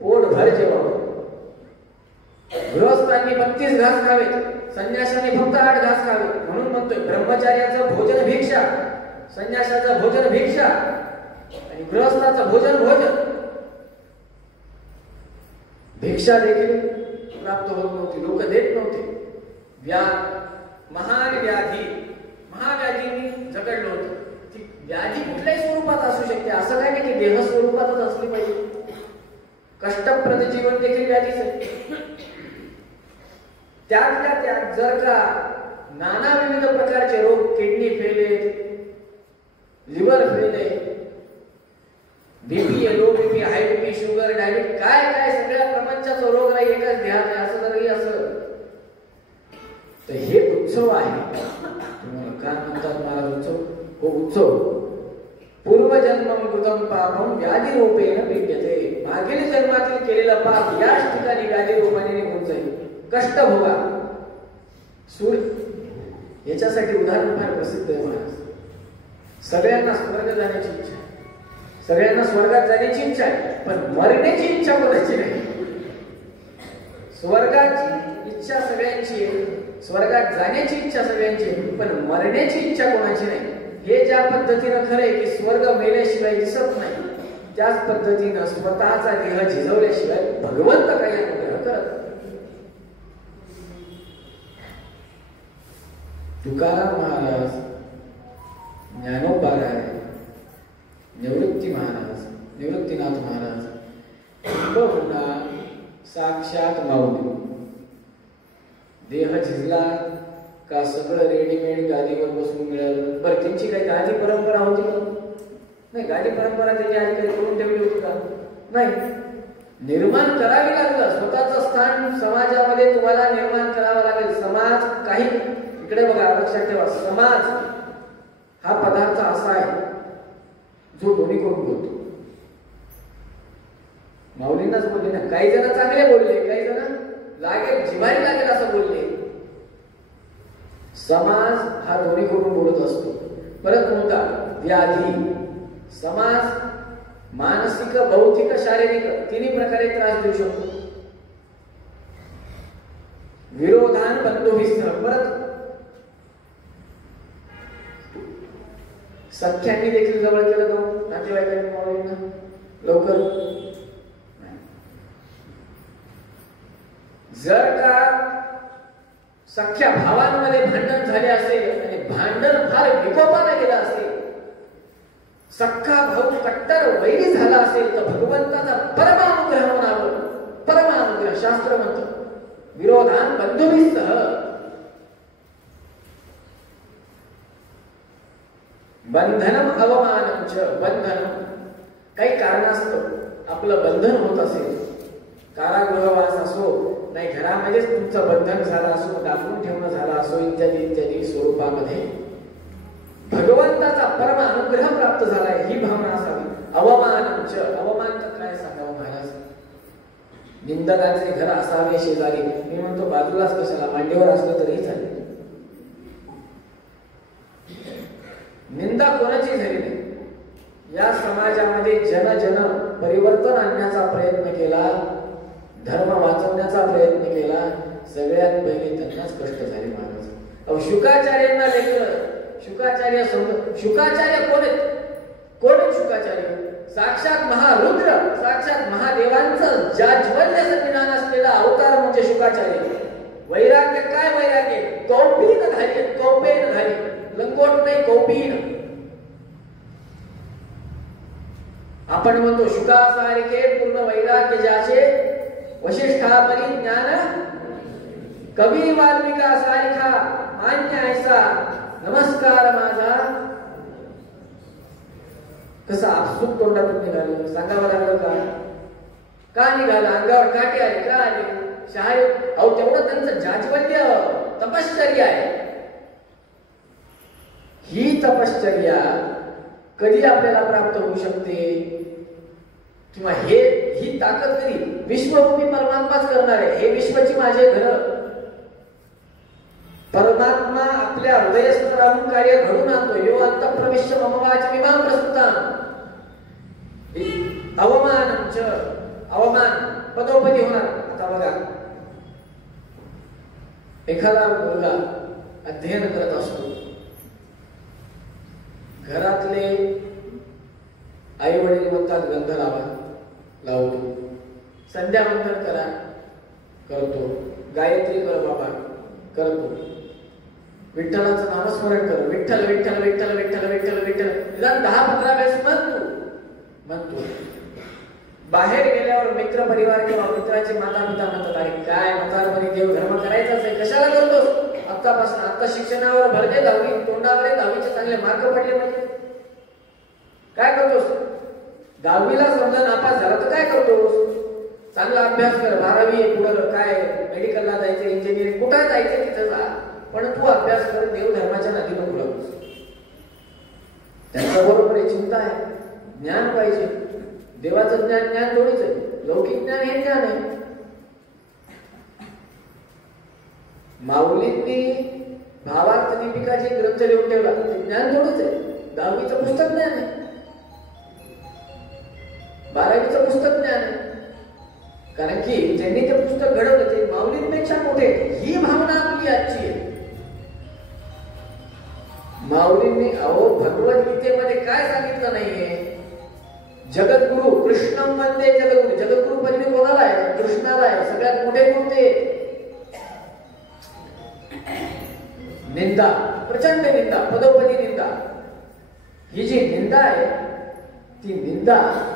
पोटभर जेवावं. गृहस्थांनी 32 घास खावेत, संन्यासांनी फक्त 8 घास खावेत. म्हणून म्हणतोय ब्रह्मचार्याचं भोजन भिक्षा, संन्यासाचं भोजन भिक्षा आणि गृहस्थाचं भोजन भोजन. भिक्षा देखील प्राप्त होत नव्हती, लोक देत नव्हते. महान व्याधी, महाव्याधींनी जगडलं होतं. ती व्याधी कुठल्याही स्वरूपात असू शकते, असं काय नाही की देह स्वरूपातच असली पाहिजे. कष्टप्रद जीवन देखील व्याधीच आहे. त्यातल्या त्यात जर का नाना विविध प्रकारचे रोग, किडनी फेल आहे, लिव्हर फेल आहे, बीपी आहे, low BP, high BP, sugar, diabetes, काय काय सगळ्या प्रपंचाचा रोग नाही एकाच ध्यान आहे, असं जरी असं तर हे उत्सव आहे. काय म्हणतात महाराज उत्सव? हो उत्सव. पूर्वजन्मम कृतम पापम व्याधी रूपेण विद्यते. मागील जन्मातील केलेला पाप याच ठिकाणी व्याधी रूपाने निघून जाईल. कष्ट भोगा. याच्यासाठी उदाहरण फार प्रसिद्ध आहे महाराज. सगळ्यांना स्वर्ग जाण्याची इच्छा आहे, सगळ्यांना स्वर्गात जाण्याची इच्छा आहे, पण मरण्याची इच्छा कोणाची नाही. स्वर्गाची इच्छा सगळ्यांची आहे, स्वर्गात जाण्याची इच्छा सगळ्यांची आहे, पण मरण्याची इच्छा कोणाची नाही. हे ज्या पद्धतीनं खरं आहे की स्वर्ग मेल्याशिवाय दिसत नाही, त्याच पद्धतीनं स्वतःचा देह झिजवल्याशिवाय भगवंत काही अनुग्रह करत नाही. तुकाराम महाराज, ज्ञानोबा राय, निवृत्ती महाराज, निवृत्तीनाथ महाराज, पुन्हा साक्षात माऊली. देह झिजला का सगळं रेडीमेड गादीवर बसून मिळालं. बरं, त्यांची काही गादी परंपरा होती का? नाही, गादी परंपरा त्यांनी आधी काही करून ठेवली होती का? नाही, निर्माण करावी लागलं. स्वतःचं स्थान समाजामध्ये तुम्हाला निर्माण करावं लागेल. समाज काही, इकडे बघा, लक्षात ठेवा, समाज हा पदार्थ असा आहे जो दोन्ही करून बोलतो. माऊलींनाच बोलले ना, काही जण चांगले बोलले, काही जण लागेल जिव्हारी लागेल असं बोलले. समाज हा दोन्ही करून बोलत असतो. परत मुद्दा व्याधी. समाज मानसिक, भौतिक, शारीरिक तिन्ही प्रकारे त्रास देऊ शकतो. विरोधान बंधुभिस्त. परत सख्यांनी देखील जवळ केलं का नातेवाईकांनी माऊलींना लवकर? जर का सख्या भावांमध्ये भांडण झाले असेल आणि भांडण फार विकोपाने गेलं असेल, सख्खा भाऊ कट्टर वैरी झाला असेल, तर भगवंताचा परमानुग्रह म्हणावं. परमानुग्रह शास्त्र म्हणतं. विरोधान बंधुभिस्तः. बंधनम अवमानम च. बंधन काही कारणास्तव आपलं बंधन होत असेल, कारागृहवास असो, नाही घरामध्येच तुमचं बंधन झालं असो, दाबून ठेवणं झालं असो, इत्यादी इत्यादी स्वरूपामध्ये भगवंताचा परम अनुग्रह प्राप्त झालाय ही भावना असावी. अवमानच. अवमान तर काय सांगावं महाराज. निंदकाचे घर असावे शेजारी. मी म्हणतो बाजूलाच कशाला, मांडीवर असलं तरीही चालेल. निंदा कोणाची झाली नाही. या समाजामध्ये जन जन परिवर्तन आणण्याचा प्रयत्न केला, धर्म वाचवण्याचा प्रयत्न केला. सगळ्यात पहिले त्यांनाच कष्ट झाले महाराज. अहो, शुकाचार्यांना लेकर, शुकाचार्य शुकाचार्य कोण आहेत? कोण आहेत शुकाचार्य? साक्षात महारुद्र, साक्षात महादेवांचं जाज्वल्य सन्निधान असलेला अवतार म्हणजे शुकाचार्य. वैराग्य काय वैराग्य? कौपीन धारी, कौपेन धारी, लंगोट नाही, कौपीन. आपण म्हणतो शुकासारिके पूर्ण वैराग्य ज्याचे, वशिष्ठा परिज्ञान कवी वाल्मिका सारिखा मान्य ऐसा नमस्कार माझा. कसं आपसूक तोंडातून निघालं, सांगावं लागलं का? का निघालं? अंगावर काटे आले का आले? शहारे. अहो, तेवढं त्यांचं जाज्वल्य तपश्चर्या आहे. ही तपश्चर्या कधी आपल्याला प्राप्त होऊ शकते? किंवा ही ताकद कधी? विश्वभूमी परमात्माच करणार आहे. हे विश्वची माझे घर. परमात्मा आपल्या हृदयस्थ राहून कार्य घडून आणतो. यो अंतःप्रविश्य मम वाच इमां प्रस्तुतां. अवमानच. अवमान पदोपदी होणार. आता बघा, एखादा मुलगा अध्ययन करत असतो, घरातले आई वडील म्हणतात ग्रंथ लावा, लावतो. संध्यावंदन करा, करतो. गायत्री कर बाबा, करतो. विठ्ठलाचं नामस्मरण कर, विठ्ठल विठ्ठल विठ्ठल विठ्ठल विठ्ठल विठ्ठल, निदान 10-15 वेळेस म्हणतो. बाहेर गेल्यावर मित्र परिवार किंवा मित्राचे माता पिता म्हणतात, अरे काय म्हातारपणी देव धर्म करायचाच आहे, कशाला करतोस? आत्तापासून आता शिक्षणावर भर दे, 10वी तोंडावर आहे, 10वीचे चांगले मार्क पडले पाहिजे. काय करतोस? 10वीला समजा नापास झाला तर काय करतोस? चांगला अभ्यास कर, 12वी पुढे काय मेडिकलला जायचं, इंजिनिअरिंग कुठं जायचं तिथं जा, पण तू अभ्यास कर, देव धर्माच्या नादी नको लागूस. त्यांच्याबरोबर चिंता आहे, ज्ञान पाहिजे. देवाचं ज्ञान ज्ञान थोडीच आहे, लौकिक ज्ञान हे ज्ञान आहे. माऊलींनी भावार्थ दीपिका जे ग्रंथ लिहून ठेवला ते ज्ञान थोडंच आहे. 10वीचं पुस्तक ज्ञान आहे, 12वीचं पुस्तक ज्ञान आहे. कारण की ज्यांनी ते पुस्तक घडवलं ते माऊलींपेक्षा मोठे, ही भावना आपली आजची आहे. माऊलींनी भगवद्गीतेमध्ये काय सांगितलं नाहीये? जगद्गुरु कृष्णम वंदे जगद्गुरु. जगद्गुरु पहिले कोणाला आहे? कृष्णाला आहे. सगळ्यात मोठे गुरु ते. निंदा, प्रचंड निंदा, पदोपदी निंदा. ही जी निंदा आहे ती निंदा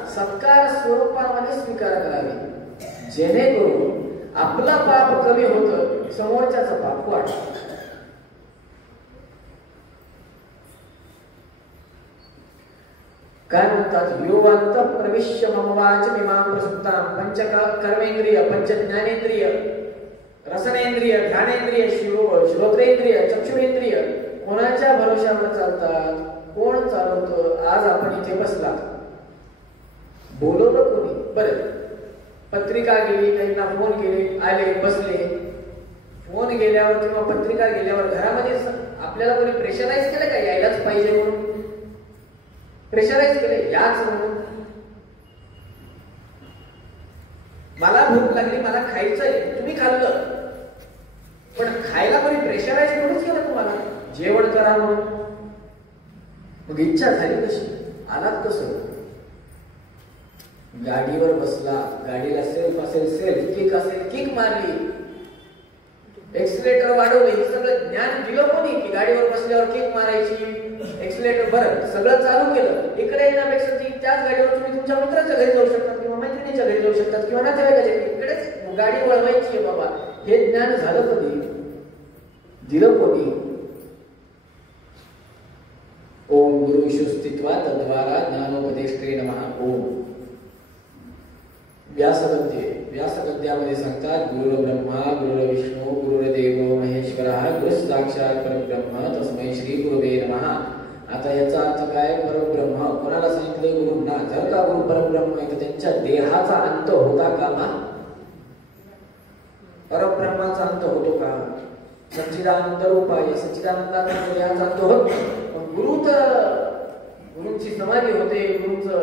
सत्कार स्वरूपामध्ये स्वीकार करावी, जेणेकरून आपला पाप कमी होतं, समोरच्याचं पाप वाढतं. काय म्हणतात? योवंत प्रविश्य मम वाच मिमां प्रसुप्तां पंच कर्मेंद्रिय, पंच ज्ञानेंद्रिय, रसनेंद्रिय, घ्राणेंद्रिय, श्रोत्रेंद्रिय, चक्षुरेंद्रिय कोणाच्या भरोशावर चालतात? कोण चालवतं? आज आपण इथे बसलात, बोलवलं कोणी? बरं, पत्रिका गेली, त्यांना फोन केले, आले, बसले. फोन गेल्यावर किंवा पत्रिका गेल्यावर घरामध्ये आपल्याला कोणी प्रेशराईज केलं का यायलाच पाहिजे म्हणून? प्रेशराईज केलं याच म्हणून? मला भूक लागली, मला खायचंय, तुम्ही खाल्लं, पण खायला कोणी प्रेशराईज करूनच केलं तुम्हाला जेवण करा म्हणून? मग इच्छा झाली कशी? आलात कसं? गाडीवर बसला, गाडीला सेल्फ असेल सेल्फ, किक असेल किक मारली, एक्सिलेटर वाढवलं, हे सगळं ज्ञान दिलं कोणी? की गाडीवर बसल्यावर किक मारायची, एक्सिलेटर, बरं सगळं चालू केलं. इकडे येण्यापेक्षा त्याच गाडीवर तुम्ही तुमच्या मित्राच्या घरी जाऊ शकतात किंवा मैत्रिणीच्या घरी जाऊ शकतात किंवा नातेवाईकाच्या घरी, इकडेच गाडी वळवायची आहे बाबा. हे ज्ञान झालं कधी? दिलं कोणी? ओम गुरुषु स्थित्वा तद्वारा ज्ञानोपदेष्टे नमः. ओम व्यासगद्यामध्ये सांगतात, गुरु ब्रह्मा गुरु विष्णू गुरुर्देव महेश्वरः गुरु साक्षात परब्रह्म तस्मै श्री गुरुवे नमः. आता याचा अर्थ काय? परब्रह्म कोणाला सांगितलं? गुरुंना. जर का गुरु परब्रह्म आहे तर त्यांच्या देहाचा अंत होता कामा? परब्रह्माचा अंत होतो का? सच्चिदानंद रूप आहे, सच्चिदानंदाचा देहाचा अंत होत. गुरु तर गुरुंची समाधी होते, गुरुंचं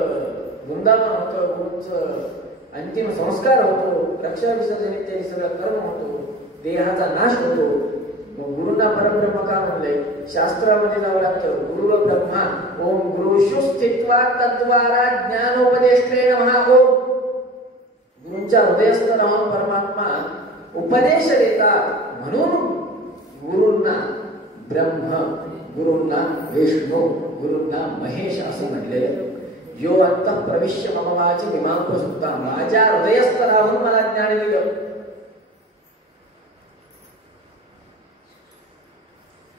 वृंदावन होतं, गुरुंचं अंतिम संस्कार होतो, रक्षा विसर्जन इत्यादी सगळं कर्म होतो, देहाचा नाश होतो. मग गुरुंना परब्रह्म का म्हणलंय? शास्त्रामध्ये जावं लागतं. गुरु ब्रह्मा ओम गुरुषु स्थित्वा तद्वारा ज्ञानोपदेष्टे नमः. ओम गुरुंच्या हृदयस्थ राहून परमात्मा उपदेश देतात, म्हणून गुरुंना ब्रह्म, गुरुंना विष्णू, गुरुंना महेश असं म्हटलेलं. यो अंतः प्रविश्य मम वाचि मिमां प्रसुप्तां. माझ्या हृदयस्थ राहून मला ज्ञान दिलं.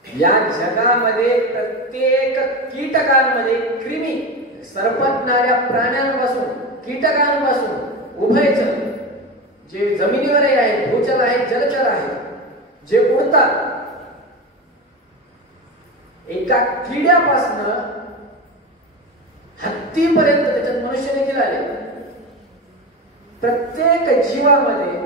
या जगामध्ये प्रत्येक कीटकांमध्ये, कृमी, सरपटणाऱ्या प्राण्यांपासून, कीटकांपासून, उभयचर जे जमिनीवर आहेत, भूचर आहेत, जलचर आहेत, जे उडतात, एका किड्यापासनं हत्तीपर्यंत, त्याच्यात मनुष्य देखील आले. प्रत्येक जीवामध्ये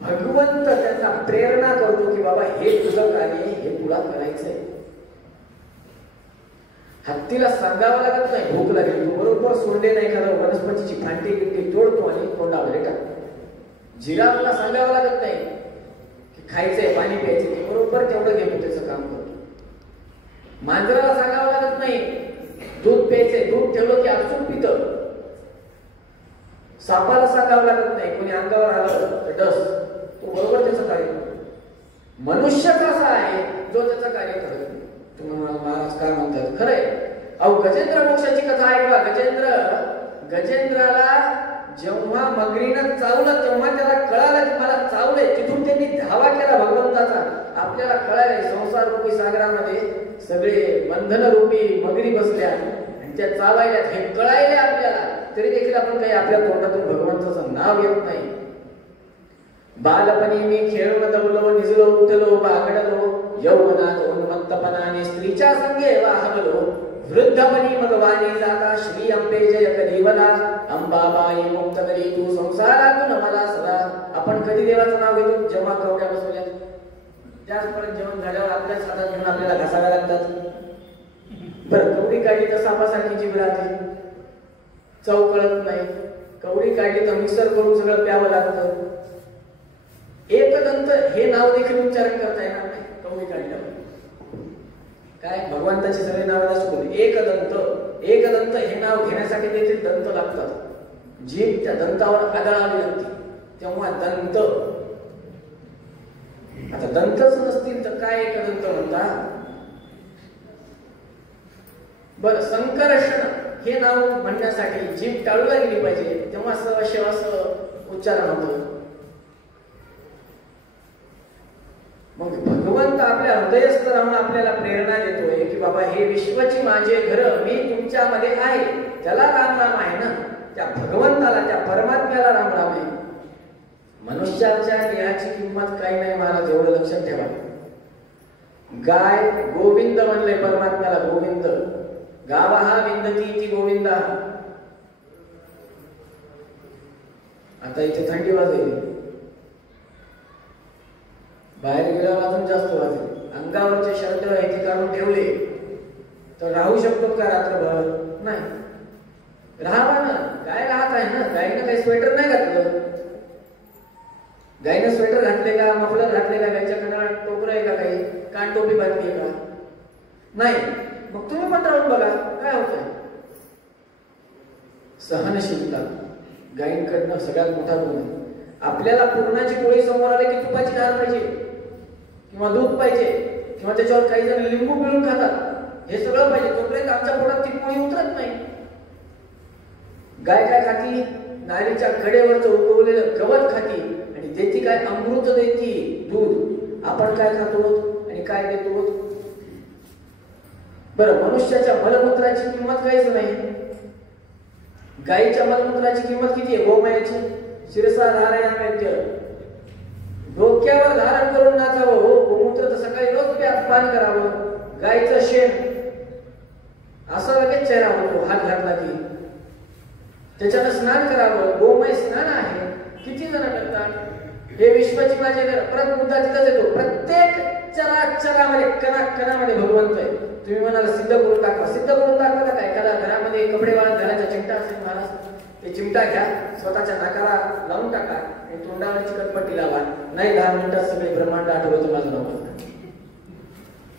भगवंत त्यांना प्रेरणा करतो की बाबा हे तुझं कार्य, हे तुला करायचंय. हत्तीला सांगावं लागत नाही भूक लागली, तो बरोबर सोंडे नाही एखादा वनस्पतीची फांटी गिंटी तोडतो आणि तोंडामध्ये टाकतो. जिराफला सांगावं लागत नाही की खायचंय, पाणी प्यायचंय, ते बरोबर तेवढं घेतो, त्याचं काम करतो. मांजराला सांगावं लागत नाही दूध प्यायचंय, दूध ठेवलं की आपसूक पितं. सापाला सांगावं लागत नाही, कोणी अंगावर आलं तर डस, तो बरोबर त्याचं कार्य करतो. मनुष्य कसा आहे? जो त्याचं कार्य करत. तुम्ही महाराज काय म्हणतात? खरंय. अहो गजेंद्र मोक्षाची कथा ऐकवा. गजेंद्राला जेव्हा मगरीनं चावलं तेव्हा त्याला कळालं की मला चावलंय. तिथून त्यांनी धावा केला भगवंताचा. आपल्याला कळालंय संसार रूपी सागरामध्ये सगळे बंधन रूपी मगरी बसल्या आणि त्या चावायला, हे कळायले आपल्याला. तरी देखील आपण काही आपल्या तोंडातून भगवंताचं नाव येत नाही. बालपणी मी खेळून दबलो, निजलो, उठलो, बागडलो, यौवनात उन्मत्तपणाने स्त्रीच्या संगे वाहवलो, वृद्धपणी मगवानी जाता श्री अंबे जय कधीवला, अंबाबाई मुक्त करी तू संसारातून मला सदा. आपण कधी देवाचं नाव घेतो? जेव्हा कवड्या बसवल्या, त्याचपर्यंत जेवण झाल्यावर आपल्याच हातात घेऊन आपल्याला घासाव्या लागतात. बरं, कवडी काढली तर सापासारखी जीभ राहते, चव कळत नाही. कवडी काढली तर मिक्सर करून सगळं प्यावं लागतं. एकदंत हे नाव देखील उच्चारण करता येणार नाही कमी काढल्यावर. काय भगवंताची सगळी नावं असू एकदंत एकदंत हे नाव घेण्यासाठी देखील दंत लागतात. जीभ त्या दंतावर आदळावी लागते तेव्हा दंत. आता दंतच नसतील तर काय एकदंत म्हणता. बर संकर्षण हे नाव म्हणण्यासाठी जीभ टाळूला गेली पाहिजे तेव्हा सवशेव असं उच्चारण होतं. मग भगवंत आपल्या हृदयस्थ राहून आपल्याला प्रेरणा देतोय की बाबा हे विश्वची माझे घर मी तुमच्यामध्ये आहे. त्याला राम राम आहे ना. त्या भगवंताला त्या परमात्म्याला राम राम आहे. मनुष्याच्या देहाची किंमत काही नाही महाराज एवढं लक्षात ठेवा. गाय गोविंद म्हणलंय परमात्म्याला गोविंद. गावहा विंदती इति गोविंदा. आता इथे थंडी वाजली बाहेर गेल्यावर अजून जास्त वाजले. अंगावरचे शर्ट इथे काढून ठेवले तर राहू शकतो का रात्रभर. नाही राहावा ना. गाय राहत आहे ना. गायनं काही स्वेटर नाही घातलं. गायनं स्वेटर घातले का मफलर घातले का गायच्या कणाला टोपरं आहे का काही कान टोपी बांधली का नाही. मग तुम्ही पण राहून बघा काय होतंय. सहनशीलता गायींकडनं सगळ्यात मोठा गुण आहे. आपल्याला पूर्णाची पोळी समोर आले की तुपाची धार पाहिजे किंवा दूध पाहिजे किंवा त्याच्यावर काही जण लिंबू पिळून खातात. हे सगळं पाहिजे तोपर्यंत आमच्या पोटात ती पोळी उतरत नाही. गाय काय खाती नालीच्या कडेवरच उगवलेलं गवत खाती आणि देती काय अमृत देती दूध. आपण काय खातो आणि काय देतो. बरं मनुष्याच्या मलमूत्राची किंमत काहीच नाही. गायीच्या मलमूत्राची किंमत किती आहे. गोमयाची शिरसा धारायचे डोक्यावर धारण करून नाचावं. हो गोमूत्र तर सकाळी रोज पान करावं. गायचं शेण असं लगेच चेहरा होतो हात घातला की. त्याच्यानं स्नान करावं. गोमय स्नान आहे. किती जण करतात. हे विश्वाची माझे घर. परत मुद्दा तिथंच येतो. प्रत्येक चराचरामध्ये कणाकणामध्ये भगवंत आहे. तुम्ही म्हणाला सिद्ध करून दाखवा. सिद्ध करून दाखवा काय. एखाद्या घरामध्ये कपडे वाळत घालायचा चिमटा असेल महाराज ते चिमटा घ्या स्वतःच्या नाकाला लावून टाका आणि तोंडावर चिकटपट्टी लावा. नाही 10 मिनिटात सगळे ब्रह्मांड आठवतं माझं नाव.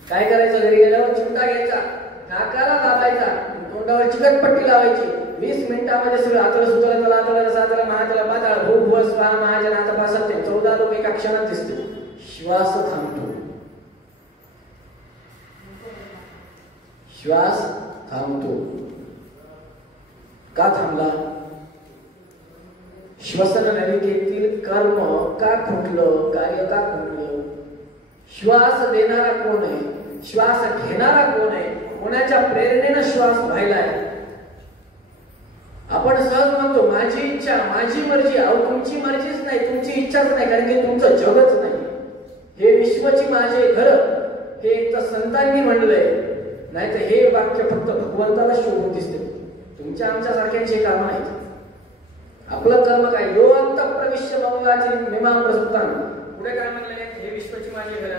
काय करायचं घरी गेल्यावर चिमटा घ्यायचा नाकाला दाबायचा तोंडावर चिकटपट्टी लावायची. 20 मिनिटांमध्ये सगळं आतलं सुतलं तला आतलं सातलं महातलं पाताळ भू भुव स्वाहा महाजन आता पासात 14 लोक एका क्षणात दिसते. श्वास थांबतो. श्वास थांबतो. का थांबला. श्वसन नलिकेतील कर्म का खुंटलं. कार्य का खुंटलं. श्वास देणारा कोण आहे. श्वास घेणारा कोण आहे. कोणाच्या प्रेरणेनं श्वास व्हायलाय. आपण सहज म्हणतो माझी इच्छा माझी मर्जी. अहो तुमची मर्जीच नाही तुमची इच्छाच नाही कारण की तुमचं जगच नाही. हे विश्वची माझे घर हे एक तर संतांनी म्हणलंय. नाही तर हे वाक्य फक्त भगवंताला शोभून दिसते. तुमच्या आमच्या सारख्यांचे काम नाहीत. आपलं कर्म काय. यो अंत प्रविश्य मंगलाची मीमां प्रसुप्तान. पुढे काय म्हणलंय. हे विश्वची माझे घर.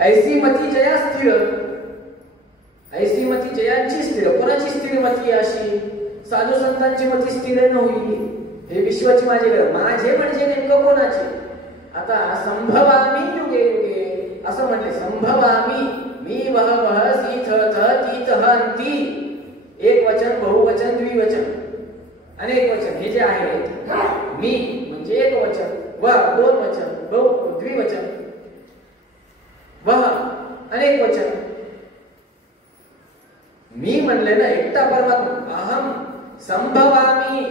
ऐसी मती जया स्थिर. ऐसी मती जयांची स्थिर. कोणाची स्थिर मती अशी. साधू संतांची मती स्थिर नव्हती. हे विश्वाची माझे घर. माझे म्हणजे नेमकं कोणाचे. आता संभवामी युगे युगे असं म्हणले. संभवामी मी वह वह सी थ थ ती थ अंती. एक वचन बहुवचन द्विवचन अनेक वचन हे जे आहे. मी म्हणजे एक वचन व 2 वचन बहु द्विवचन वह अनेक वचन. मी म्हणले ना एकटा परमात्मा. अहम संभवामी.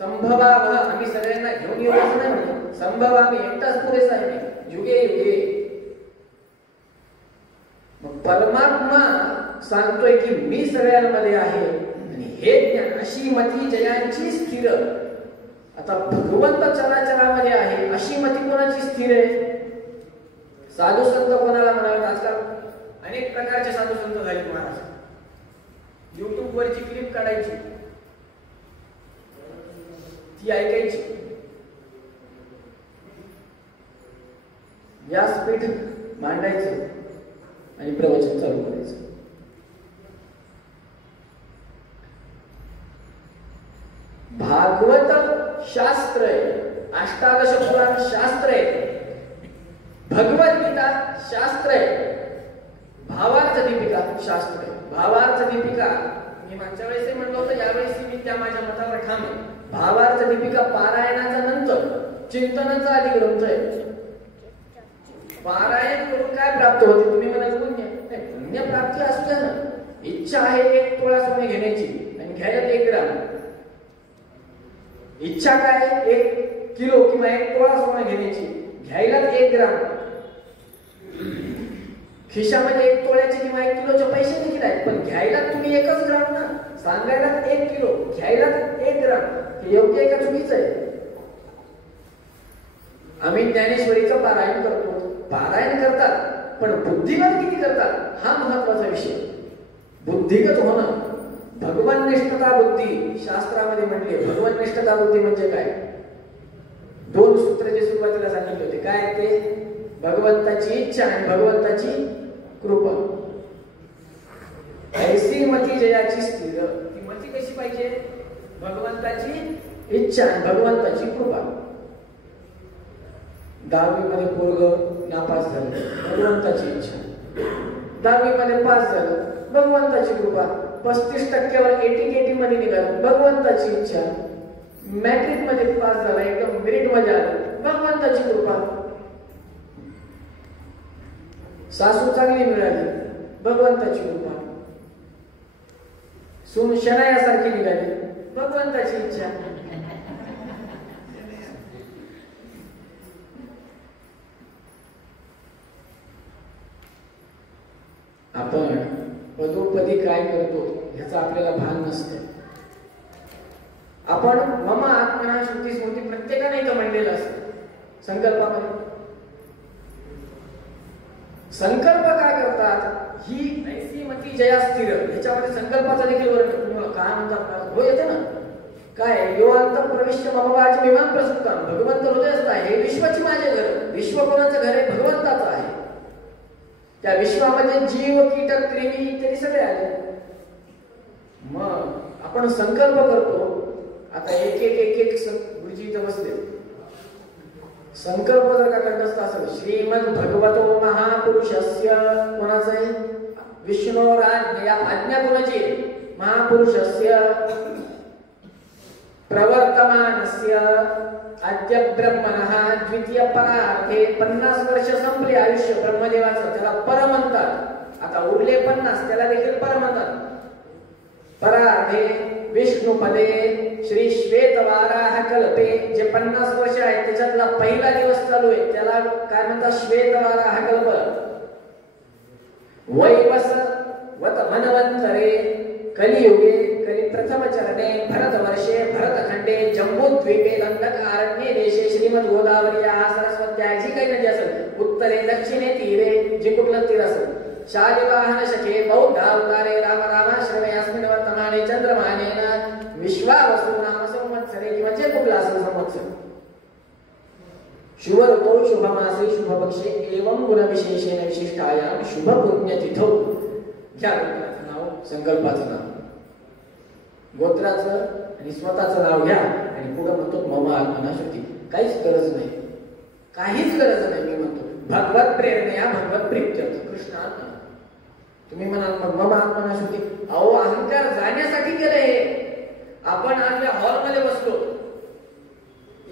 संभवावह आम्ही सगळ्यांना घेऊन येऊ असं नाही म्हणलं. संभवामी एकटाच पुरेसा आहे. युगे युगे. मग परमात्मा सांगतोय की मी सगळ्यांमध्ये आहे आणि हे ज्ञान अशी मती जयांची स्थिर. आता भगवंत चराचरामध्ये आहे अशी मती कोणाची स्थिर आहे. साधू संत कोणाला म्हणावे. आजकाल अनेक प्रकारचे साधू संत झाले महाराज. युट्यूब वरची क्लिप काढायची ती ऐकायची. व्यासपीठ मांडायचं आणि प्रवचन चालू करायचं. भागवत शास्त्र आहे. 18 पुराण शास्त्र आहे. भगवद्गीता शास्त्र आहे, भावार्थ दीपिका शास्त्र आहे. भावार्थ दीपिका मी मागच्या वेळेस म्हणलं होतं, यावेळेस मी त्या माझ्या मतावर ठाम आहे. भावार्थ दीपिका पारायणाचा नंतर चिंतनाचा आधी ग्रंथ आहे. पारायण करून काय प्राप्त होते? तुम्ही म्हणाल पुण्य. पुण्य प्राप्ती असते ना. इच्छा आहे 1 तोळा सोने घेण्याची आणि घ्यायला 1 ग्राम. इच्छा काय? 1 किलो किंवा 1 तोळा सोने घेण्याची, घ्यायला 1 ग्राम. खिशामध्ये 1 तोळ्याचे किंवा 1 किलोचे पैसे देखील आहेत, पण घ्यायला तुम्ही 1च ग्राम ना. सांगायला 1 किलो, घ्यायला 1 ग्राम. हे योग्य आहे का चुकीचं आहे? आम्ही ज्ञानेश्वरीचं पारायण करतो, पारायण करतात, पण बुद्धिगत किती करतात हा महत्वाचा विषय. बुद्धिगत होणं, भगवन्निष्ठता बुद्धी शास्त्रामध्ये म्हटले. भगवन्निष्ठता बुद्धी म्हणजे काय? 2 सूत्र जे सुरुवातीला सांगितले होते, काय ते? भगवंताची इच्छा आणि भगवंताची कृपा. ऐसी मती जयाची स्थिर. ती मती कशी पाहिजे? भगवंताची इच्छा आणि भगवंताची कृपा. 10वी मध्ये पोरग नापास झालं, भगवंताची इच्छा. 10वी मध्ये पास झालं, भगवंताची कृपा. 35% 80 मध्ये निघालं, भगवंताची इच्छा. मॅट्रिक मध्ये पास झाला, एकदम मेरिट मध्ये आलं, भगवंताची कृपा. सासू चांगली मिळाली, भगवंताची कृपा. सून शनायासारखी निघाली, भगवंताची इच्छा. आपण पदोपदी काय करतो ह्याचं आपल्याला भान नसतं. आपण मम आत्मना श्रुती स्मृती प्रत्येकाने इथं म्हणलेलं असतं संकल्पामध्ये. संकल्प काय करतात? ही ऐसी मती जया स्थिर. ह्याच्यामध्ये संकल्पाचा देखील वर्णन. तुम्हाला काय म्हणतात? हो येते ना. काय? यो अंत प्रविष्ट मम वाच विमान प्रसुप्ताम. भगवंत हृदयस्थ आहे. हे विश्वाची माझे घर. विश्व कोणाचं घर आहे? भगवंताचं आहे. त्या विश्वामध्ये जीव, कीटक, क्रिमी इत्यादी सगळे आले. मग आपण संकल्प करतो. आता एक गुरुजी इथं बसले. संकल्प जर का कंठस्थ असेल, श्रीमद भगवतो महापुरुषस्य, कोणाचं आहे? विष्णोराज्ञया. आज्ञा कोणाची? महापुरुषस्य प्रवर्तमानस्य अद्य ब्रह्मणः द्वितीय परार्थे. 50 वर्ष संपले आयुष्य ब्रह्मदेवाचं, त्याला पर म्हणतात. आता उरले 50, त्याला देखील पर म्हणतात. परार्थे विष्णुपदे श्री श्वेतवाराह कल्पे. जे 50 वर्ष आहे त्याच्यातला पहिला दिवस चालू आहे, त्याला काय म्हणतात? श्वेतवाराह कल्प. वैवस्वत मनवंतरे कलियुगे कली प्रथम चरणे भरतवर्षे भरतखंडे जम्बूद्वीपे दंडकारण्ये देशे श्रीमद गोदावरी सरस्वत्या जी काही नदी असेल, उत्तरे दक्षिणे तीरे जे कुठलं तीर असेल, शालिवाहन शके बौद्धावतारे राम रामाश्रमे अस्मिन् वर्तमाने चंद्रमानेन विश्वावसु नाम संवत्सरे किंवा जे कुठलं असेल संवत्सर. शुभ ऋतौ शुभ मासे शुभ पक्षे एवं गुण विशेषेण विशिष्टायाम शुभ पुण्यतिथौ. घ्या गोत्राचं नाव, संकल्पाचं नाव, गोत्राचं आणि स्वतःचं नाव घ्या आणि पुढे म्हणतो मम आत्मना श्रुती. काहीच गरज नाही, काहीच गरज नाही. मी म्हणतो भगवत प्रेरणया भगवत प्रीत्यर्थ कृष्णार्पण. तुम्ही म्हणाल मग मम आत्मना श्रुती. अहो अहंकार जाण्यासाठी केलंय हे. आपण आज या हॉलमध्ये बसलो,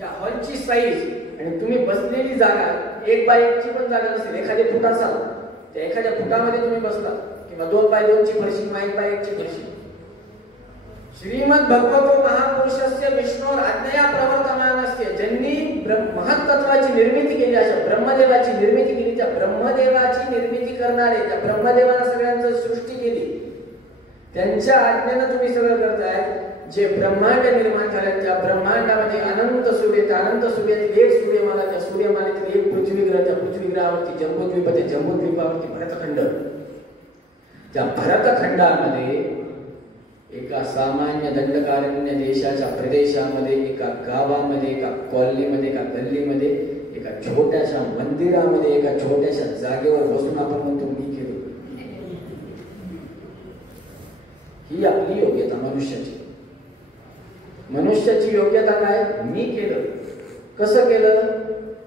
या हॉलची साईज आणि तुम्ही बसलेली जागा 1 बाय 1ची पण जागा नसेल. एखादे फूट असाल, त्या एखाद्या फुटामध्ये तुम्ही बसला किंवा 2 बाय 2ची फरशी किंवा 1 बाय 1ची फरशी. श्रीमद भगवतो महापुरुषस्य विष्णोर आज्ञया प्रवर्तमानस्य. ज्यांनी महत्त्वाची निर्मिती केली, अशा ब्रह्मदेवाची निर्मिती केली, त्या ब्रह्मदेवाची निर्मिती करणारे, त्या ब्रह्मदेवानं सगळ्यांची सृष्टी केली, त्यांच्या आज्ञेनं तुम्ही सगळं करताय. जे ब्रह्मांड निर्माण झाले, त्या ब्रह्मांडामध्ये अनंत सूर्य, त्या अनंत सूर्यातील एक सूर्यमाला, त्या सूर्यमालेतील एक पृथ्वी ग्रह, त्या पृथ्वी ग्रहावरती जम्बूद्वीप, त्या जम्बूद्वीपावरती भरतखंड. त्या भरतखंडामध्ये एका सामान्य दंडकारण्य देशाच्या प्रदेशामध्ये, एका गावामध्ये, एका कॉलनीमध्ये, एका गल्लीमध्ये, एका छोट्याशा मंदिरामध्ये, एका छोट्याशा जागेवर बसून आपण म्हणतो मी केलं. ही आपली योग्यता मनुष्याची. मनुष्याची योग्यता काय? मी केलं. कसं केलं?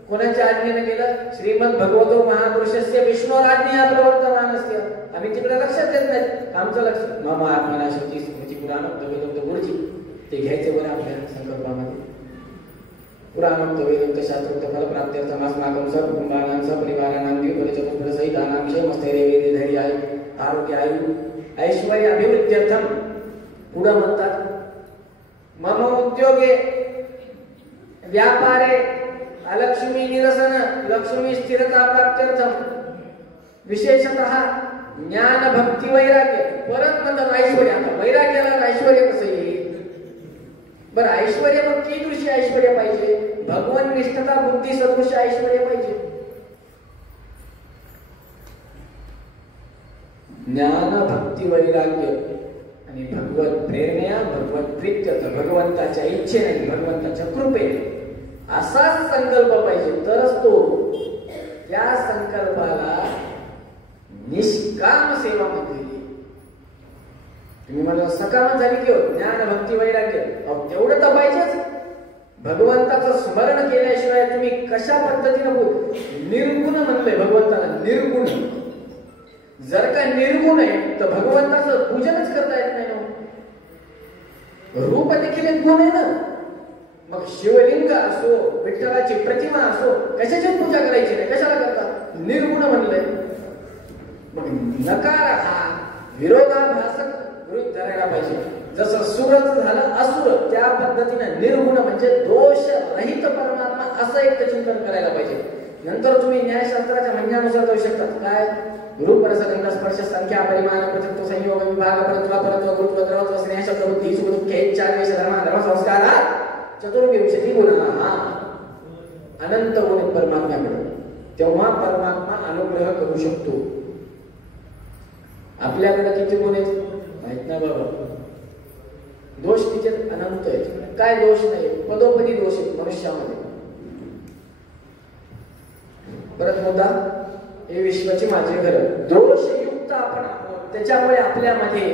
कोणाच्या आज्ञेने केलं? श्रीमद भगवतो महापुरुषस्य विष्णोराज्ञया प्रवर्तमानस्य. आम्ही तिकडे लक्षात देत नाही. आमचं लक्ष मम आत्मना श्रुती स्मृती पुराणोक्त वेदोक्त गुरुजी ते घ्यायचे बरं आपल्या संकल्पामध्ये. पुराणोक्त वेदोक्त शास्त्रोक्त फल प्राप्त्यर्थमास्माकं सकुटुंबानां सपरिवाराणां द्विपदचतुष्पदसहितानां क्षेमस्थैर्य धैर्य आरोग्य आयु ऐश्वर्य अभिवृद्ध्यर्थम. पुढे म्हणतात मम उद्योगे व्यापारे अलक्ष्मी निरसन लक्ष्मी स्थिरता प्राप्त्यर्थम विशेषतः ज्ञान भक्ती वैराग्य. परत म्हणतात ऐश्वर्य. आता वैराग्याला ऐश्वर्य कसं येईल? बरं ऐश्वर्य मग कीदृशी ऐश्वर्य पाहिजे? भगवन निष्ठता बुद्धी सदृश ऐश्वर्य पाहिजे. ज्ञान भक्ती वैराग्य आणि भगवत प्रेरणा भगवत प्रीत्यर्थ भगवंताच्या इच्छेने भगवंताच्या कृपेने असाच संकल्प पाहिजे. तरच तो त्या संकल्पाला निष्काम सेवा म्हणते. तुम्ही मला सकाम झाली की ज्ञान भक्ती वैराग्य तेवढं तर पाहिजेच. भगवंताचं स्मरण केल्याशिवाय तुम्ही कशा पद्धतीने निर्गुण म्हणतोय भगवंताला. निर्गुण जर का निर्गुण आहे तर भगवंताचं पूजनच करता येत नाही. रूप देखील एक गुण आहे ना. मग शिवलिंग असो विठ्ठलाची प्रतिमा असो कशाची पूजा करायची नाही? कशाला करतात? निर्गुण म्हणलंय. मग नकार हा विरोधाभासक गृहीत धरायला पाहिजे. जसं सुरच झालं असुर त्या पद्धतीने निर्गुण म्हणजे दोष रहित परमात्मा असं एक चिंतन करायला पाहिजे. नंतर तुम्ही न्यायशास्त्राच्या म्हणण्यानुसार जाऊ शकतात. काय? रूप रसगंध स्पर्श संख्या परिमाण पृथक्त्व संयोग विभाग परत्व परत्व गुरुत्व द्रवत्व स्नेह शब्द बुद्धी सुख दुःख चार वेश धर्म धर्म संस्कारात चतुर्विंशती गुण. अनंत गुण परमात्म्याकडे. तेव्हा परमात्मा अनुग्रह करू शकतो. आपल्याकडे किती गुण आहेत माहित नाही बाबा. दोष तिचे अनंत आहेत. काय दोष नाही? पदोपदी दोष आहेत मनुष्यामध्ये. परत मुद्दा हे विश्वाची माझे घर. दोषयुक्त आपण आहोत. त्याच्यामुळे आपल्यामध्ये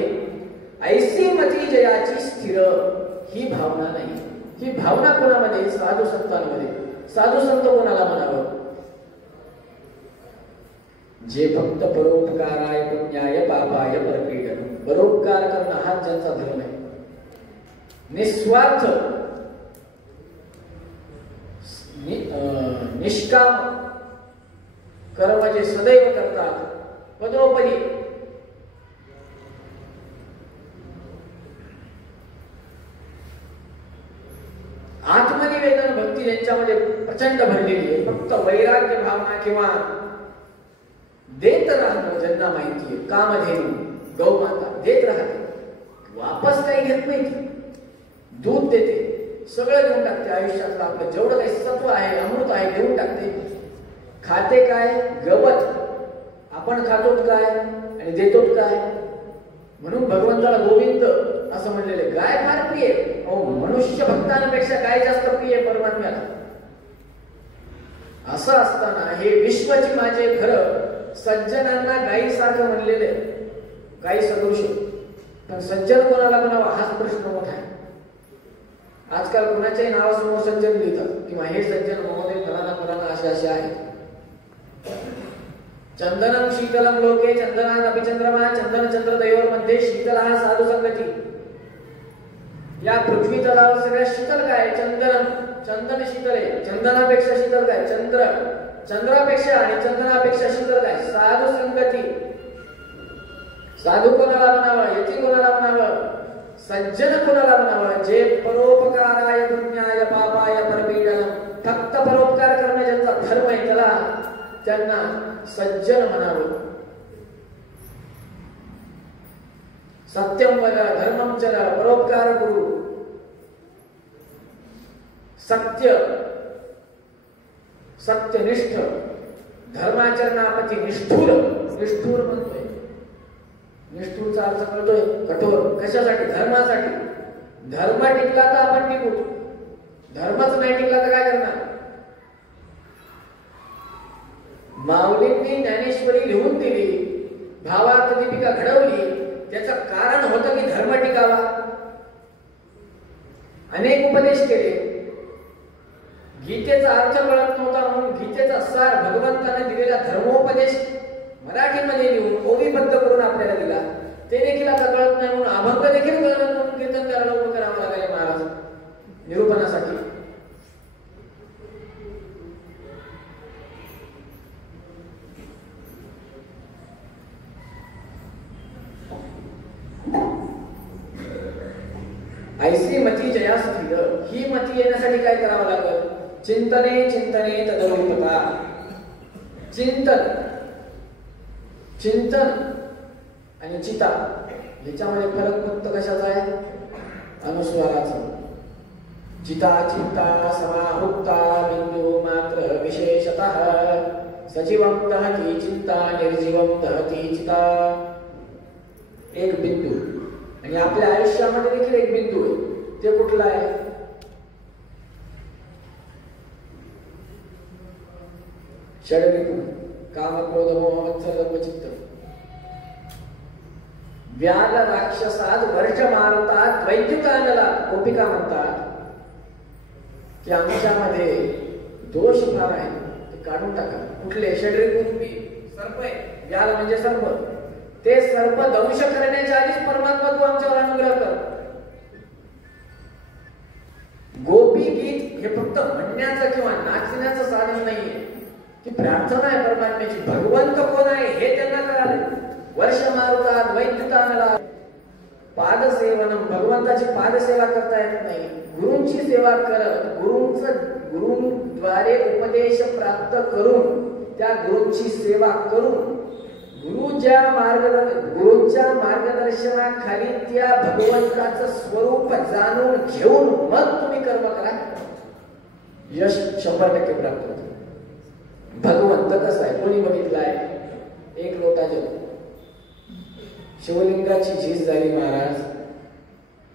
ऐसी मती जयाची स्थिर ही भावना नाही. ही भावना कोणामध्ये? साधू संतांमध्ये. साधू संत कोणाला म्हणावं? जे फक्त परोपकाराय पुण्याय पापाय परपीडन. परोपकार करणं हा ज्यांचा धर्म आहे. निस्वार्थ निष्काम कर्म जे सदैव करतात पदोपदी आत्मनिवेदन भक्ती ज्यांच्यामध्ये प्रचंड भरलेली आहे. फक्त वैराग्य भावना किंवा देत राहणं ज्यांना माहिती आहे. कामधेनु गौमाता देत राहते. वापस काही घेत नाही. दूध देते. सगळं देऊन टाकते. आयुष्यातलं आपलं जेवढं काही सत्व आहे अमृत आहे देऊन टाकते. खाते काय? गवत. आपण खातोत काय आणि देतोत काय? म्हणून भगवंताला गोविंद असं म्हणलेले. गाय फार प्रिय. मनुष्य भक्तांपेक्षा गाय जास्त प्रिय परमात्म्याला. असं असताना हे विश्वाची माझे घर सज्जनांना गायीसारखं म्हणलेले. गायी सदृश. पण सज्जन कोणाला म्हणावा हाच प्रश्न मोठा आहे. आजकाल कोणाच्याही नावासमोर सज्जन लिहितात किंवा हे सज्जन महोदय फलाना फलाना असे असे आहेत. चंदनम शीतलम लोके चंदनात अभिचंद्रमा चंदन चंद्र दैवर मध्ये शीतल हा साधू संगती. या पृथ्वी तलावर सगळ्यात शीतल काय? चंदन. चंदन शीतल आहे. चंदनापेक्षा शीतल काय? चंद्र. चंद्रापेक्षा आणि चंदनापेक्षा शीतल काय? साधू संगती. साधू कोणाला म्हणावं? यती कोणाला म्हणावं? सज्जन कोणाला म्हणावं? जे परोपकाराय पुण्याय पापाय परपीडन. फक्त परोपकार करणं ज्यांचा धर्म आहे त्याला त्यांना सज्जन म्हणावं. सत्यम वद धर्मम चल परोपकार गुरु. सत्य सत्यनिष्ठ धर्माचरणापती निष्ठुर. निष्ठुर म्हणतोय. निष्ठुरचा अर्थ कळतोय? कठोर. कशासाठी? धर्मासाठी. धर्म टिकला तर आपण टिकू. धर्मच नाही टिकला तर काय करणार? माऊलींनी ज्ञानेश्वरी लिहून दिली. भावार्थ दीपिका घडवली. त्याचं कारण होतं की धर्म टिकावा. अनेक उपदेश केले. गीतेचा अर्थ कळत नव्हता म्हणून गीतेचा सार भगवंताने दिलेला धर्मोपदेश मराठीमध्ये लिहून ओवीबद्ध करून आपल्याला दिला, ते देखील आता कळत नाही म्हणून अभंग देखील कळत म्हणून कीर्तन करायला उभं करावं लागले महाराज निरूपणासाठी. ऐसी मती जया स्थिर, ही मती येण्यासाठी काय करावं लागल? चिंतने चिंतने तदरूपता. चिंतन, चिंतन आणि चिता याच्यामध्ये फरक फक्त कशाचा आहे? अनुस्वाराचा. चिता चिंता समाहुक्ता बिंदू मात्र विशेषतः सजीवं दहती चिंता निर्जीवं दहती चिता. एक बिंदू, आणि आपल्या आयुष्यामध्ये देखील एक बिंदू आहे, ते कुठला आहे? षड्रिपू काम क्रोध मोह मत्सर लोभ चित्त. व्याल राक्षसात वर्ष मारतात वैद्युतानला. गोपिका म्हणतात की आमच्यामध्ये दोष फार आहे, ते काढून टाका. कुठले? षड्रिपू सर्प आहे. व्याल म्हणजे सर्प. ते सर्प दंश करण्याच्या आधीच परमात्मा तू आमच्यावर अनुग्रह कर. गोपी गीत हे फक्त म्हणण्याचं किंवा नाचण्याचं साधन नाहीये, ती प्रार्थना आहे परमात्म्याची. भगवंत कोण आहे हे त्यांना कळाले. वर्ष मारुतात वैद्युतानला. पादसेवनम, भगवंताची पादसेवा करता येत नाही. गुरूंची सेवा करत गुरूंद्वारे उपदेश प्राप्त करून त्या गुरूंची सेवा करून गुरुच्या मार्गदर्शनाखाली त्या भगवंताचं स्वरूप जाणून घेऊन मग तुम्ही कर्म करा, यश 100% प्राप्त होते. भगवंत कसा आहे? कोणी बघितलाय? एक लोटा जल. शिवलिंगाची झीज झाली महाराज,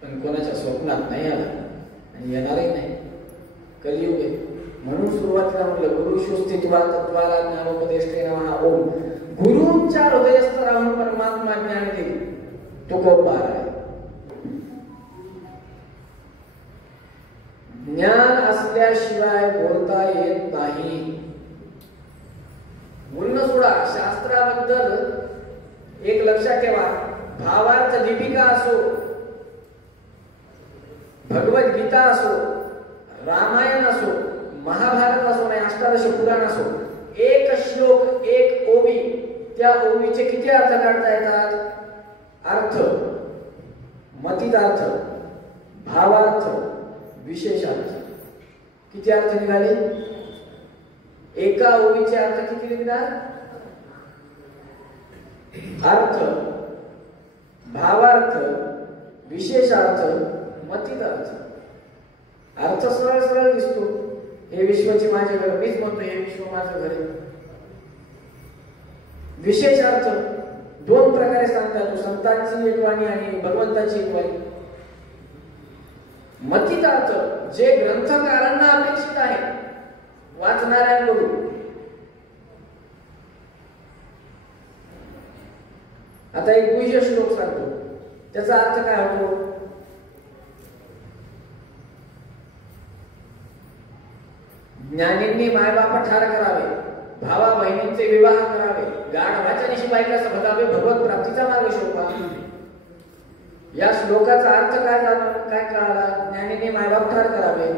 पण कोणाच्या स्वप्नात नाही आला आणि येणारही नाही. कलियुग आहे म्हणून सुरुवातीला म्हटलं गुरुशुस्थित्वा तत्वाला ज्ञानोपदेष्टे नमः ओम. गुरूंच्या हृदयस्थ राहून परमात्मा ज्ञान देईल, तो गोपार आहे. ज्ञान असल्याशिवाय बोलता येत नाही. बोलणं सोडा, शास्त्राबद्दल एक लक्षात ठेवा. भावार्थ दीपिका असो, भगवद्गीता असो, रामायण असो, महाभारत असो नाही अष्टादश पुराण असो, एक श्लोक एक ओवी, त्या ओवीचे किती अर्थ काढता येतात? अर्थ, मतितार्थ, भावार्थ, विशेषार्थ. किती अर्थ निघाले? एका ओवीचे अर्थ किती निघणार? अर्थ, भावार्थ, विशेषार्थ, मतितार्थ. अर्थ सरळ सरळ दिसतो. हे विश्वाची माझे घर, मीच म्हणतो हे विश्व माझं घर आहे. विशेषार्थ दोन प्रकारे सांगता येतो, संतांची एक वाणी आणि भगवंताची एक वाणी. मतितार्थ जे ग्रंथकारांना अपेक्षित आहे वाचणाऱ्यांकडून. आता एक गुह्य श्लोक सांगतो, त्याचा अर्थ काय होतो? ज्ञानींनी मायबाप ठार करावे, भावा बहिणींचे विवाह करावे, गाढवाच्या निशी बायकास भगावे, भगवत प्राप्तीचा मार्ग शोधा. या श्लोकाचा अर्थ काय कळाला? ज्ञानींनी मायबाप ठार करावे,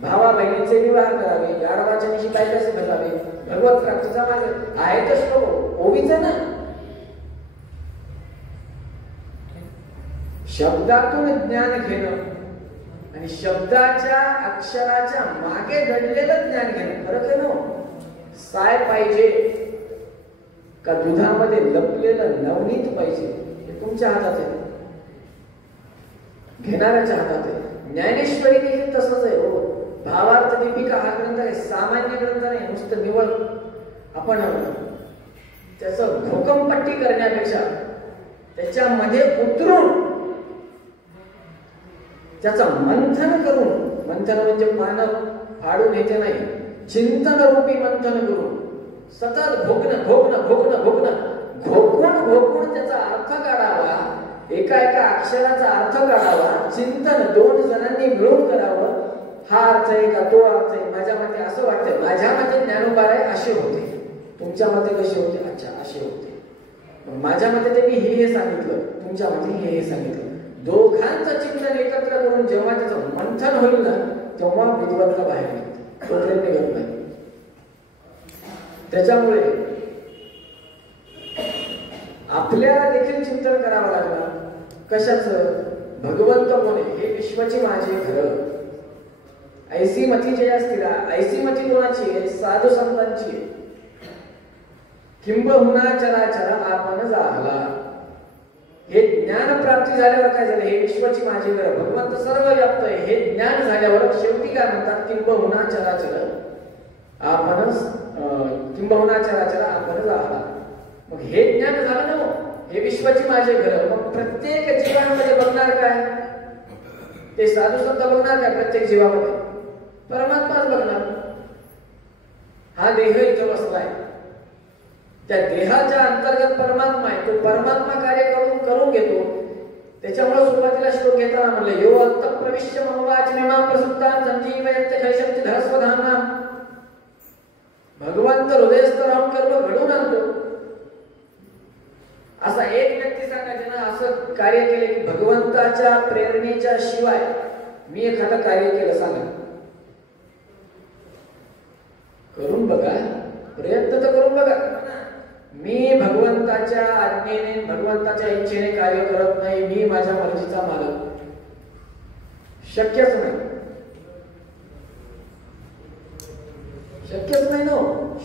भावा बहिणींचे विवाह करावे, गाढवाच्या निशी बायकास भगावे, भगवत प्राप्तीचा मार्ग. आहे तर श्लोक ओवीचा ना. शब्दातून ज्ञान घेणं आणि शब्दाच्या अक्षराच्या मागे दडलेलं ज्ञान घेणं फरक आहे ना. साय पाहिजे का दुधामध्ये लपलेलं नवनीत पाहिजे, हे तुमच्या हातात आहे, घेणाऱ्याच्या हातात आहे. ज्ञानेश्वरी देखील तसंच आहे हो. भावार्थ दीपिका हा ग्रंथ आहे, सामान्य ग्रंथ नाही, नुसतं निवळ आपण त्याचं भोकमपट्टी करण्यापेक्षा त्याच्यामध्ये उतरून त्याचं मंथन करून, मंथन म्हणजे पानं फाडून येते नाही, चिंतन रूपी मंथन करून सतत घोकणं घोकणं घोकणं घोकणं घोकून त्याचा अर्थ काढावा, एका एका अक्षराचा अर्थ काढावा, चिंतन दोन जणांनी मिळून करावं. हा अर्थ आहे का तो अर्थ आहे, माझ्या मते असं वाटतंय, माझ्या मते ज्ञानोबा आहे तुमच्या मते कसे होते? अच्छा, असे होते. माझ्या मते ते मी हे सांगितलं, तुमच्या मते हे सांगितलं. दोघांचं चिंतन एकत्र करून जेव्हा त्याचं मंथन होईल ना, तेव्हा विद्वत्ता बाहेर येते, तोपर्यंत निघत नाही. त्याच्यामुळे आपल्याला देखील चिंतन करावं लागलं. कशाचं? भगवंत कोण आहे? हे विश्वाची माझी घर. ऐसी मती जे असतील, ऐसी मती कोणाची आहे? साधू संतांची आहे. किंबहुना चराचर आपण झाला. हे ज्ञान प्राप्ती झाल्यावर काय झालं? हे विश्वाची माझी घर, भगवंत सर्व व्याप्त आहे, हे ज्ञान झाल्यावर शेवटी काय म्हणतात? किंबहुना चराचर आपणच, किंबहुना चराचर आपण झाला. मग हे ज्ञान झालं ना, हे विश्वाची माझे घर. मग प्रत्येक जीवांमध्ये बघणार काय? ते साधू संत बघणार काय? प्रत्येक जीवामध्ये परमात्माच बघणार. हा देह इथं बसलाय, त्या देहाच्या अंतर्गत परमात्मा आहे. तो परमात्मा कार्य करून घेतो. त्याच्यामुळे सुरुवातीला श्लोक घेताना म्हणले, यो अंत प्रविश्य मनोवाचनिमा प्रसुप्तान संजीवयत्य खैशक्ती धरस्वधाना. भगवंत हृदयस्थ राहून कर्म घडवून आणतो. असा एक व्यक्ती सांगा ज्यानं असं कार्य केले की भगवंताच्या प्रेरणेच्या शिवाय मी एखादं कार्य केलं, सांगा. करून बघा, प्रयत्न तर करून बघा. मी भगवंताच्या आज्ञेने, भगवंताच्या इच्छेने कार्य करत नाही, मी माझ्या मर्जीचा मालक. शक्यच नाही, शक्यच नाही ना.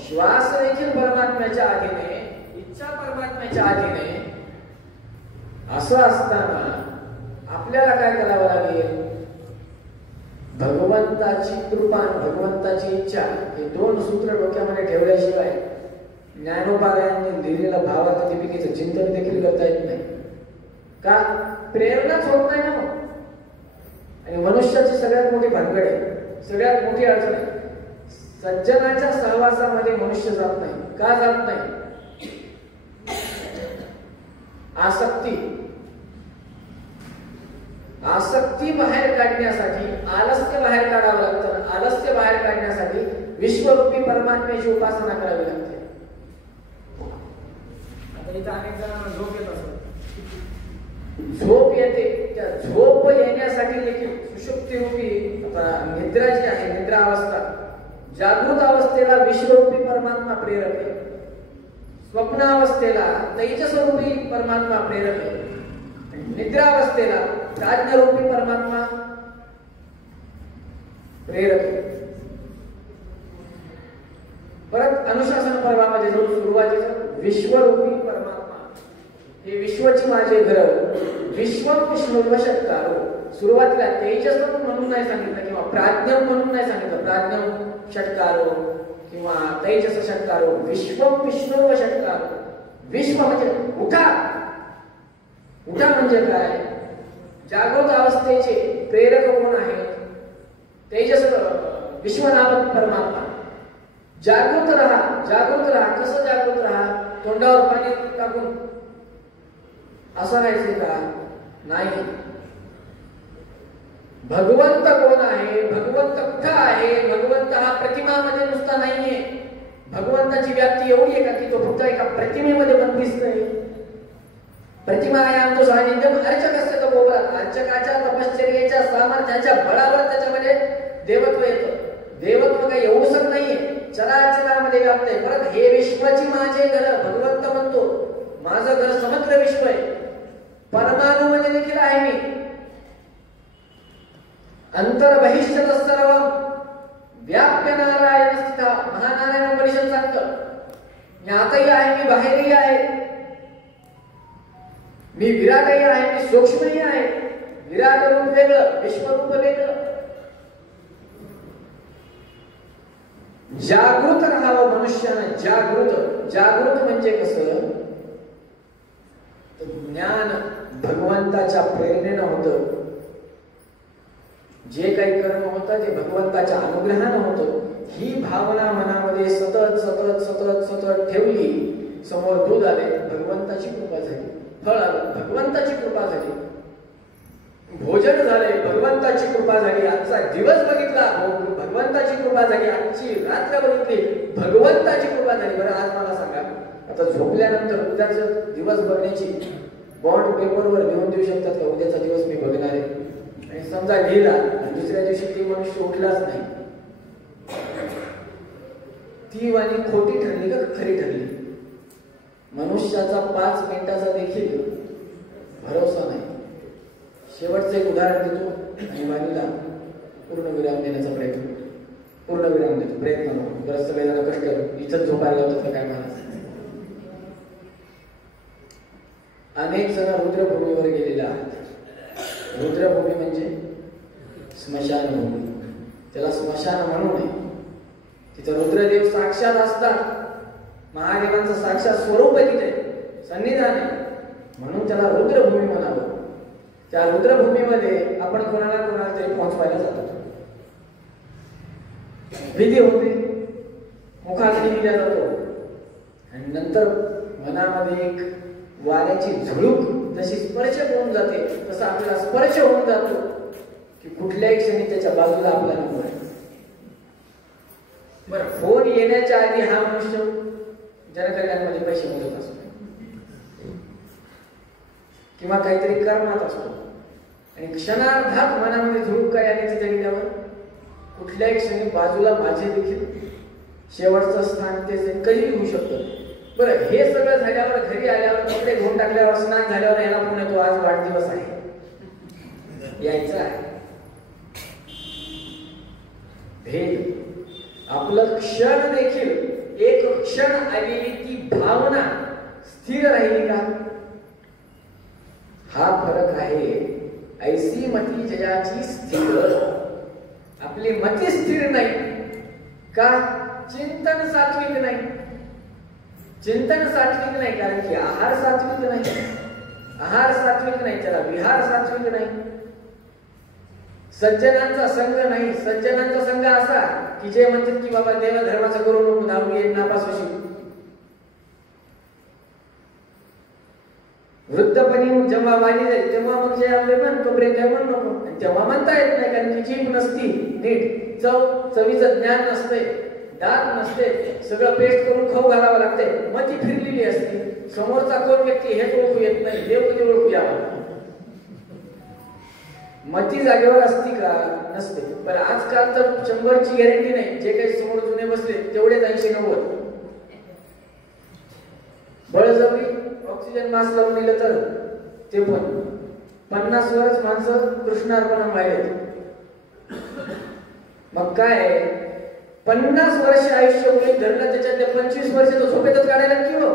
श्वास देखील परमात्म्याच्या अधीने, इच्छा परमात्म्याच्या अधीने. असं असताना आपल्याला काय करावं लागेल? भगवंताची कृपा, भगवंताची इच्छा, हे दोन सूत्र डोक्यामध्ये ठेवल्याशिवाय ज्ञानोपाध्यायांनी लिहिलेल्या भावार्थ दीपिकेचं चिंतन देखील करता येत नाही. का? प्रेरणाच होत नाही ना. आणि मनुष्याची सगळ्यात मोठी भानगड आहे, सगळ्यात मोठी अडचण आहे. सज्जनाच्या सहवासामध्ये मनुष्य जात नाही. का जात नाही? आसक्ती. आसक्ती बाहेर काढण्यासाठी आलस्य बाहेर काढावं लागतं. आलस्य बाहेर काढण्यासाठी विश्वरूपी परमात्म्याची उपासना करावी लागते. आता इथं अनेक जणांना झोप येत असत, झोप येते. त्या झोप येण्यासाठी देखील सुषुप्ती आता निद्रा जी आहे, निद्रा अवस्था, जागृत अवस्थेला विश्वरूपी परमात्मा प्रेरक आहे. स्वप्नावस्थेला तैजस्वरूपी परमात्मा प्रेरक आहे. निद्रावस्थेला प्राज्ञरूपी परमात्मा प्रेरक आहे. परत अनुशासन पर्वामध्ये जो सुरुवातीचा विश्वरूपी परमात्मा, हे विश्वची माझे घर, विश्वम विष्णुर्व षट्कारो. सुरुवातीला तेजस म्हणून नाही सांगितलं किंवा प्राज्ञम म्हणून नाही सांगितलं. प्राज्ञम षट्कारो किंवा तेजस षट्कारो, विश्वम विष्णुर्व षट्कारो. विश्व म्हणजे उठा. उठा म्हणजे काय? जागृत अवस्थेचे प्रेरक कोण आहे? तेजस विश्वनामक परमात्मा. जागृत राहा, जागृत राहा. कसं जागृत राहा? तोंडावर पाणी टाकून असं राहायचं का? नाही. भगवंत कोण आहे? भगवंत कुठं आहे? भगवंत हा प्रतिमामध्ये नुसता नाहीये. भगवंताची व्याप्ती एवढी आहे का की तो फक्त एका प्रतिमेमध्ये बंदिस्त आहे. प्रतिमायाम तो सानिध्यम अर्चकस्य तो बोबरात. अर्चकाच्या तपश्चर्येच्या सामर्थ्याच्या बळावर त्याच्यामध्ये देवत्व येतं. देवत्व काही एवढंच नाहीये, चराचरामध्ये व्याप्त आहे. परत हे विश्वाची माझे घर, भगवंत म्हणतो माझं घर समग्र विश्व आहे. परमाणूमध्ये देखील आहे मी. अंतर्बहिष्यत सर्वम व्याप्य नारायण स्थिता. महानारायण उपनिषद सांगतं मी आतही आहे, मी बाहेरही आहे, मी विराटही आहे, मी सूक्ष्मही आहे. विराट रूप वेगळं, विश्वरूप वेगळं. जागृत राहावं मनुष्यानं. जागृत. जागृत म्हणजे कसं? ज्ञान भगवंताच्या प्रेरणेनं होतं. जे काही कर्म होतं ते भगवंताच्या अनुग्रहानं होतं. ही भावना मनामध्ये सतत सतत सतत सतत ठेवली. समोर दूध आले, भगवंताची कृपा झाली. फळ आलं, भगवंताची कृपा झाली. भोजन झाले, भगवंताची कृपा झाली, आजचा दिवस बघितला, भगवंताची कृपा झाली, आजची रात्र बघितली, भगवंताची कृपा झाली. बरं आज मला सांगा, आता झोपल्यानंतर उद्याचा दिवस बघण्याची बॉन्ड पेपरवर लिहून देऊ शकतात का? उद्याचा दिवस मी बघणार आहे. आणि समजा लिहिला आणि दुसऱ्या दिवशी ती मनुष्य उठलाच नाही, ती वाणी खोटी ठरली का खरी ठरली? मनुष्याचा 5 मिनिटाचा देखील भरोसा नाही. शेवटचं एक उदाहरण देतो आणि वाणीला पूर्ण विराम देण्याचा प्रयत्न नको. जर सगळेजण कष्ट इथंच झोपायला होतं काय म्हणायचं. अनेक जण रुद्रभूमीवर गेलेला आहेत. रुद्रभूमी म्हणजे स्मशानभूमी, त्याला स्मशान म्हणू नये. तिथं रुद्रदेव साक्षात असतात, महादेवांचं साक्षात स्वरूप आहे, तिथे सन्निधान आहे, म्हणून त्याला रुद्रभूमी म्हणावं. त्या रुद्रभूमीमध्ये आपण कोणाला तरी पोहोचवायला जातो. विधी होते, मुखाग्नी दिला जातो आणि नंतर मनामध्ये एक वाऱ्याची झुळूक जशी स्पर्श होऊन जाते, तसा आपल्याला स्पर्श होऊन जातो की कुठल्याही क्षणी त्याच्या बाजूला आपला नको आहे. बरं, फोन येण्याच्या आधी हा मनुष्य जनकल्याणमध्ये पैसे मोजत असतो किंवा काहीतरी करण्यात असतो आणि क्षणार्धात मनामध्ये झुळूक काय आली तिथे गेल्यावर कुठल्याही क्षणी बाजूला माझे देखील शेवटचं स्थान तेच कधी होऊ शकतं. बरं, हे सगळं झाल्यावर घरी आल्यावर कपडे धुवून टाकल्यावर स्नान झाल्यावर याला फोन येतो, आज वाढदिवस आहे, यायचं आहे. भेद आपलं क्षण देखील एक क्षण आलेली ती भावना स्थिर राहिली का? हा फरक आहे. ऐसी मती जयाची स्थिर. आपली मती स्थिर नाही का? चिंतन सात्विक नाही. चिंतन सात्विक नाही कारण की आहार सात्विक नाही. आहार सात्विक नाही, त्याला विहार सात्विक नाही. सज्जनांचा संघ नाही. सज्जनांचा संघ असा की जे म्हणतात की बाबा देवा धर्माचं करू नको, दहावी येत नापास होशील. वृद्धपणी जेव्हा वाणी जाईल तेव्हा मग जे आपले म्हण तोपर्यंत काय म्हण नको. तेव्हा म्हणता येत नाही कारण की जीभ नसती नीट, चवीचं ज्ञान नसते, दात नसते, सगळं पेस्ट करून खाऊ घालावं लागते, मती फिरलेली असते, समोरचा कोण व्यक्ती हेच ओळखू येत नाही, देव कधी ओळखू यावा. मती जागेवर असती का? नसते. पण आजकाल तर 100ची गॅरंटी नाही. जे काही समोर जुने बसले तेवढेच 80-90. बळजबरी ऑक्सिजन मास्क लावून दिलं तर ते पण 50 वरच माणसं कृष्णार्पण व्हायला. मग काय 50 वर्ष आयुष्य होईल धरलं, त्याच्यातले 25 वर्ष तो झोपेतच काढायला की हो.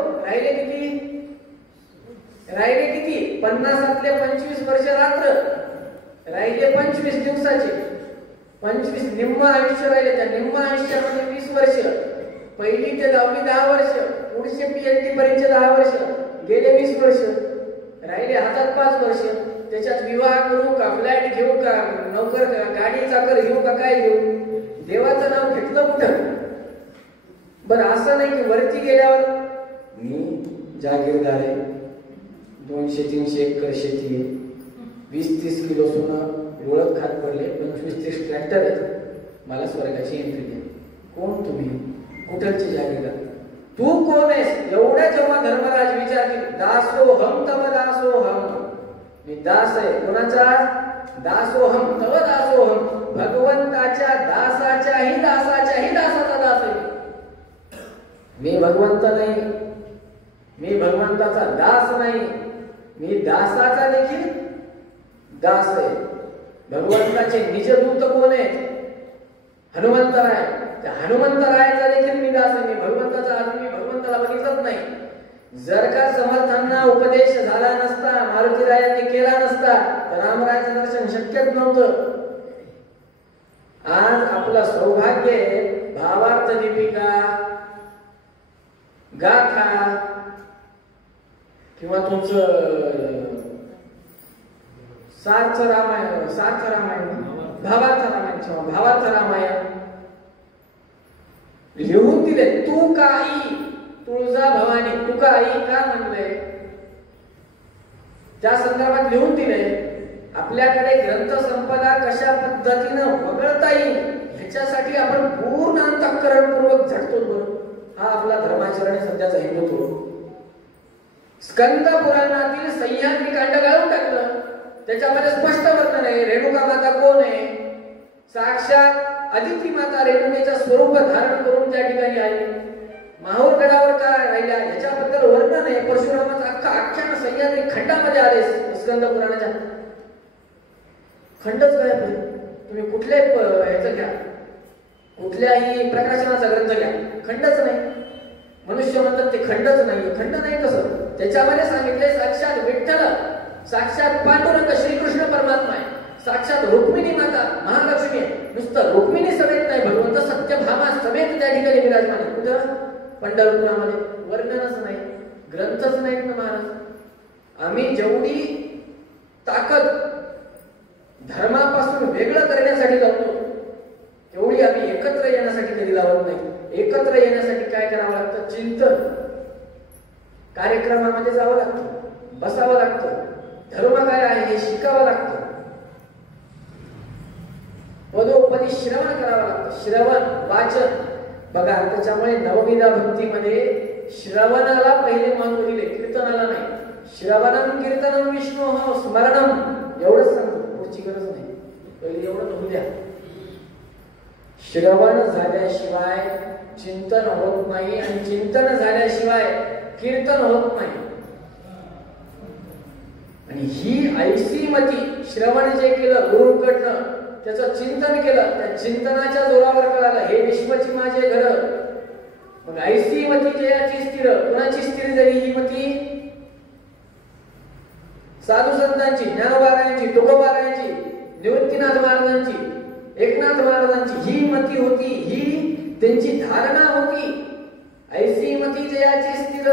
राहिले किती 50तले 25 वर्ष रात्र राहिले, 25 दिवसाचे 25 निम्म आयुष्य राहिले. त्या निम्म आयुष्यामध्ये 20 वर्ष, पहिली ते 10वी 10 वर्ष, पुढचे PhD पर्यंत 10 वर्ष, गेले 20 वर्ष राहिले हातात 5 वर्ष. त्याच्यात विवाह करू का, फ्लॅट घेऊ का, नोकर गाडी चाकर घेऊ का, काय घेऊ? देवाचं नाव घेतलं कुठं? बरं, असं नाही की वरती गेल्यावर मी जागीरदार आहे, 200-300 एकर शेती, 20-30 किलो सोनं ओळख खात पडले, 25-30 ट्रॅक्टर आहेत, मला स्वर्गाची एंट्री द्या. कोण तुम्ही? कुठलचे जागीरदार? तू कोण आहेस? एवढ्या जेव्हा धर्मराज विचारतील, दासोहम तव दासोहम, मी दास आहे. कोणाचा? दासोहम तव दासोहम, भगवंताच्या दासाच्याही दासाचा दास आहे. मी भगवंत नाही, मी भगवंताचा दास नाही, मी दासाचा देखील दास आहे. भगवंताचे निजदूत कोण आहेत? हनुमंतराय. त्या हनुमंतरायाचा देखील मी दास आहे. मी भगवंताचा अजून मी भगवंताला बघितलंच नाही. जर का समर्थांना उपदेश झाला नसता, मारुतीरायांनी केला नसता, तर रामरायाचं दर्शन शक्यच नव्हतं. आज आपलं सौभाग्य आहे, भावार्थ दीपिका, गाथा किंवा तुमचं सार्थ रामायण, भावार्थ रामायण लिहून दिले. तू काही तुळजा भवानी, तू काही का म्हणलंय त्या संदर्भात लिहून दिले. आपल्याकडे ग्रंथ संपदा कशा पद्धतीनं वगळता येईल ह्याच्यासाठी आपण पूर्ण अंतःकरणपूर्वक झटतो बरं. हा आपला धर्माचरण सध्याचा हिंदुत्व. स्कंद पुराणातील सह्याद्री कांड गाळून टाकलं. त्याच्यामध्ये स्पष्ट वर्णन आहे रेणुका माता कोण आहे. साक्षात अदिती माता रेणुकेचं स्वरूप धारण करून त्या ठिकाणी आली. माहूर गडावर काय राहिल्या याच्याबद्दल वर्णन आहे. परशुरामाचं अख्खा आख्यान सह्याद्री खंडामध्ये आले. स्कंद पुराणाच्या खंडच काय तुम्ही कुठल्याही ह्याचं घ्या, कुठल्याही प्रकाशनाचा ग्रंथ घ्या, खंडच नाही. मनुष्य म्हणतात ते खंडच नाही. खंड नाही कसं. त्याच्यामध्ये सांगितले साक्षात विठ्ठल, साक्षात पांडुरंग श्रीकृष्ण परमात्मा आहे, साक्षात रुक्मिणी माता महालक्ष्मी आहे. नुसतं रुक्मिणी समेत नाही, भगवंत सत्यभामा समेत त्या ठिकाणी विराजमान आहे. कुठं पंढरपुरामध्ये. वर्णनच नाही, ग्रंथच नाहीत ना महाराज. आम्ही जेवढी ताकद धर्मापासून वेगळं करण्यासाठी लावतो तेवढी आम्ही एकत्र येण्यासाठी कधी लावत नाही. एकत्र येण्यासाठी काय करावं लागतं. चिंतन कार्यक्रमामध्ये जावं लागतं, बसावं लागतं, धर्म काय आहे हे शिकावं लागतं, पदोपदी श्रवण करावं लागतं. श्रवण वाचन बघा. त्याच्यामुळे नवविधा भक्तीमध्ये श्रवणाला पहिले महत्व दिले, कीर्तनाला नाही. श्रवणम कीर्तनम विष्णू स्मरणम एवढंच सांगतो, पुढची गरज नाही. पहिले एवढं होऊ द्या. श्रवण झाल्याशिवाय चिंतन होत नाही आणि चिंतन झाल्याशिवाय कीर्तन होत नाही. आणि ही ऐसी मती श्रवण जे केलं गुरुकडनं, त्याचं चिंतन केलं, त्या चिंतनाच्या जोरावर कळालं हे विश्वची माझे घर. मग ऐसी मती जयाची स्थिर. कोणाची स्थिर झाली ही मती. साधू संतांची, ज्ञानोबारायांची, तुकोबारायांची, निवृत्तीनाथ महाराजांची, एकनाथ महाराजांची ही मती होती. ही त्यांची धारणा होती. ऐसी मती जयाची स्थिर.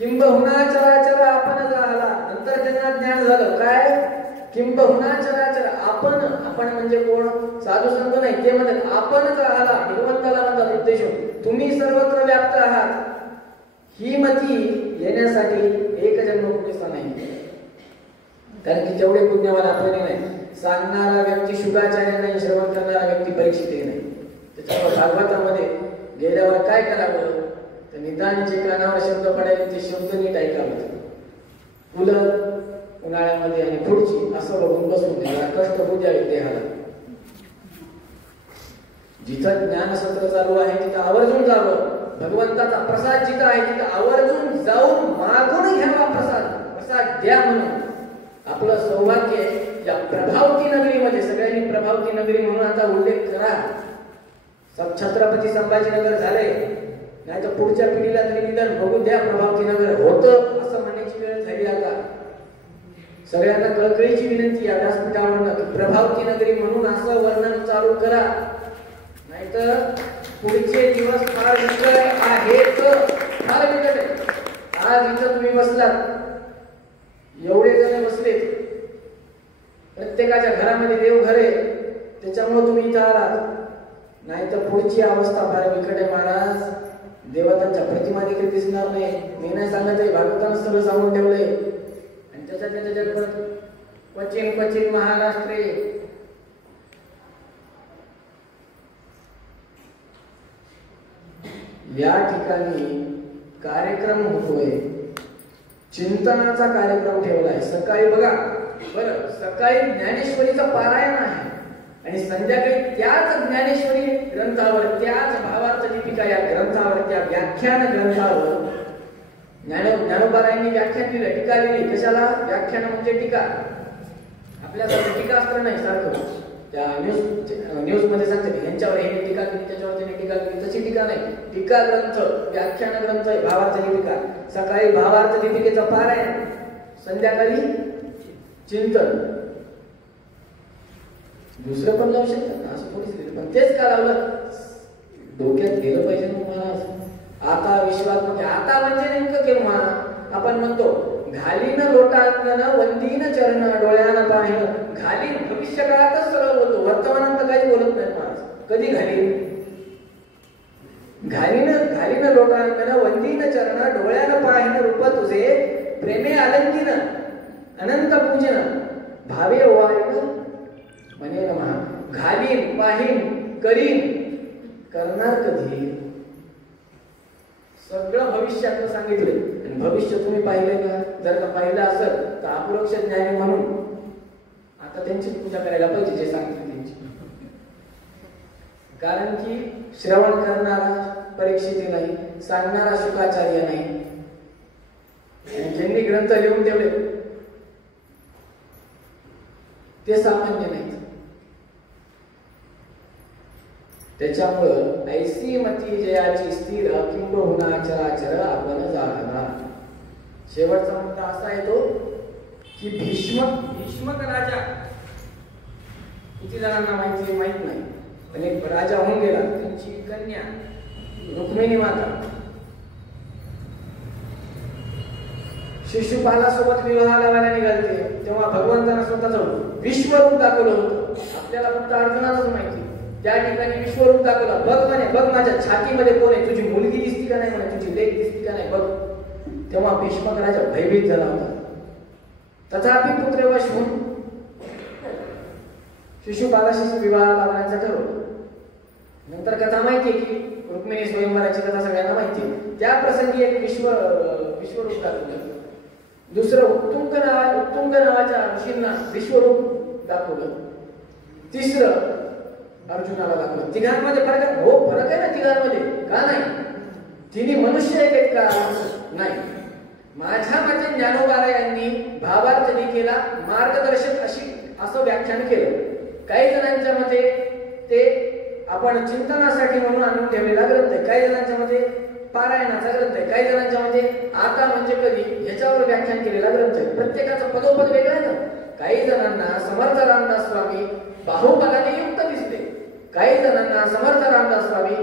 किंबहुना चराचर आपण झाला. नंतर त्यांना ज्ञान झालं काय. किंबहुना चराचर आपण. आपण म्हणजे कोण. साधू संत नाही, ते म्हणतात आपणच आला. भगवंताला म्हणतात उद्देश तुम्ही सर्वत्र व्याप्त आहात. ही मती येण्यासाठी एक जन्म पुरेसा नाही. कारण की तेवढे पुण्यवान आपण नाही. सांगणारा व्यक्ती शुकाचार्य नाही, श्रवण करणारा व्यक्ती परीक्षित नाही. त्याच्यावर भागवतामध्ये गेल्यावर काय करावं तर निदान जे कानावर शब्द पडायचे ते शब्द नीट ऐकावे. फुलं उन्हाळ्यामध्ये आणि खुर्ची असं बघून बसून द्यायला कष्ट होऊ द्यावे देहाला. जिथं ज्ञान सत्र चालू आहे तिथं आवर्जून जावं. भगवंताचा प्रसाद जिथं आहे तिथं आवर्जून जाऊन मागून घ्यावा प्रसाद. प्रसाद द्या म्हणून. आपलं सौभाग्य या प्रभावती नगरीमध्ये सगळ्यांनी प्रभावती नगरी म्हणून आता उल्लेख करा. छत्रपती संभाजीनगर झाले, नाही तर पुढच्या पिढीला तरी निदान बघू द्या प्रभावती नगर होतं असं म्हणण्याची वेळ झाली. आता सगळ्यांना कळकळीची विनंती या व्यासपीठावरनं की प्रभावती नगरी म्हणून असं वर्णन चालू करा. नाहीतर पुढचे दिवस फार विकट आहेत. फार विकट आहे. आज इथं तुम्ही बसलात, एवढे जण बसलेत, प्रत्येकाच्या घरामध्ये देवघर आहे, त्याच्यामुळे तुम्ही इथं आलात. नाही तर पुढची अवस्था फार विकट आहे महाराज. देवतांच्या प्रतिमा देखील दिसणार नाही. मी नाही सांगत आहे, भागवतानं सगळं सांगून ठेवलंय. आणि त्याच्यात क्वचिन क्वचिन महाराष्ट्रे या ठिकाणी कार्यक्रम होतोय. चिंतनाचा कार्यक्रम ठेवलाय. सकाळी बघा बरं, सकाळी ज्ञानेश्वरीचं पारायण आहे आणि संध्याकाळी त्याच ज्ञानेश्वरी ग्रंथावर, त्याच भावार्थ दीपिका या ग्रंथावर, त्या व्याख्यान ग्रंथावर ज्ञानोबारायांनी व्याख्यान दिलं, टीका लिहिली. कशाला. व्याख्यान म्हणजे टीका. आपल्यासाठी टीकास्त्र नाही सारखं त्या न्यूज मध्ये सांगते यांच्यावर हे टीका केली, त्याच्यावर त्याने टीका केली, तशी टीका नाही. टीका ग्रंथ, व्याख्यान ग्रंथ आहे भावार्थ दीपिका. सकाळी भावार्थ दीपिकेचं पारायण, संध्याकाळी चिंतन. दुसरं पण लावू शकतात असं थोडीच दिलं, पण तेच का लावलं. डोक्यात गेलं पाहिजे ना महाराज. आता विश्वात म्हणजे आता म्हणजे नेमकं केव्हा आपण म्हणतो घालीन लोटांगण वंदीन चरण डोळ्यानं पाहिलं. घालीन भविष्य काळातच सरळ बोलतो, वर्तमानात काही बोलत नाही महाराज. कधी घालीन. घालीन लोटांगण वंदीन चरण डोळ्यानं पाहिन रूप तुझे प्रेमे आलंकीन अनंत पूजन भावे वारीन म्हणे महा घालीन पाहीन करीन करणार कधी. सगळं भविष्यातलं सांगितलं आणि भविष्य तुम्ही पाहिले का? जर का पाहिलं असेल तर अपरोक्ष ज्ञानी म्हणून आता त्यांची पूजा करायला पाहिजे जे सांगितलं त्यांची. कारण की श्रवण करणारा परीक्षित नाही, सांगणारा शुकाचार्य नाही, आणि ज्यांनी ग्रंथ लिहून ठेवले ते सामान्य नाहीत. त्याच्यामुळं ऐसी मती जयाची स्थिर किंबहुना चराचर आपण जागणार. शेवटचा मुद्दा असा येतो की भीष्मक राजा किती जणांना माहिती माहित नाही, पण एक राजा होऊन गेला. त्यांची कन्या रुक्मिणी माता शिशुपालासोबत विवाह लावायला निघालते तेव्हा भगवंतांना स्वतःच विश्वरूप दाखवलं होतं. आपल्याला फक्त अर्जुनालाच माहिती. त्या ठिकाणी विश्वरूप दाखवलं. बघ म्हणे, बघ माझ्या छातीमध्ये कोण आहे, तुझी मुलगी दिसती का नाही म्हणे, तुझी लेक दिसती का नाही बघ. तेव्हा भीष्मक राजा भयभीत झाला होता. तथापि पुत्रवश होऊन शिशुपालाशी विवाह लावण्याचं ठरवलं. नंतर कथा माहिती आहे की रुक्मिणी स्वयंवराची कथा सगळ्यांना माहिती आहे. त्या प्रसंगी एक विश्वरूप दाखवलं. दुसरं उत्तुंग नावाच्या ऋषींना विश्वरूप दाखवलं. तिसरं अर्जुनाला दाखवलं. तिघांमध्ये फरक आहे? हो फरक आहे ना तिघांमध्ये. का नाही? तिन्ही मनुष्य आहेत का? नाही. माझ्या मते ज्ञानोबा यांनी भावार्थ टीकेला मार्गदर्शक असं व्याख्यान केलं. काही जणांच्या मते ते आपण चिंतनासाठी म्हणून आणून ठेवलेला ग्रंथ आहे. काही जणांच्या मते पारायणाचा ग्रंथ आहे. काही जणांच्या मते आता म्हणजे कधी ह्याच्यावर व्याख्यान केलेला ग्रंथ आहे. प्रत्येकाचं पदोपद वेगळं आहे ना. काही जणांना समर्थ रामदास स्वामी बाहुबलाने युक्त दिसले. काही जणांना समर्थ रामदास स्वामी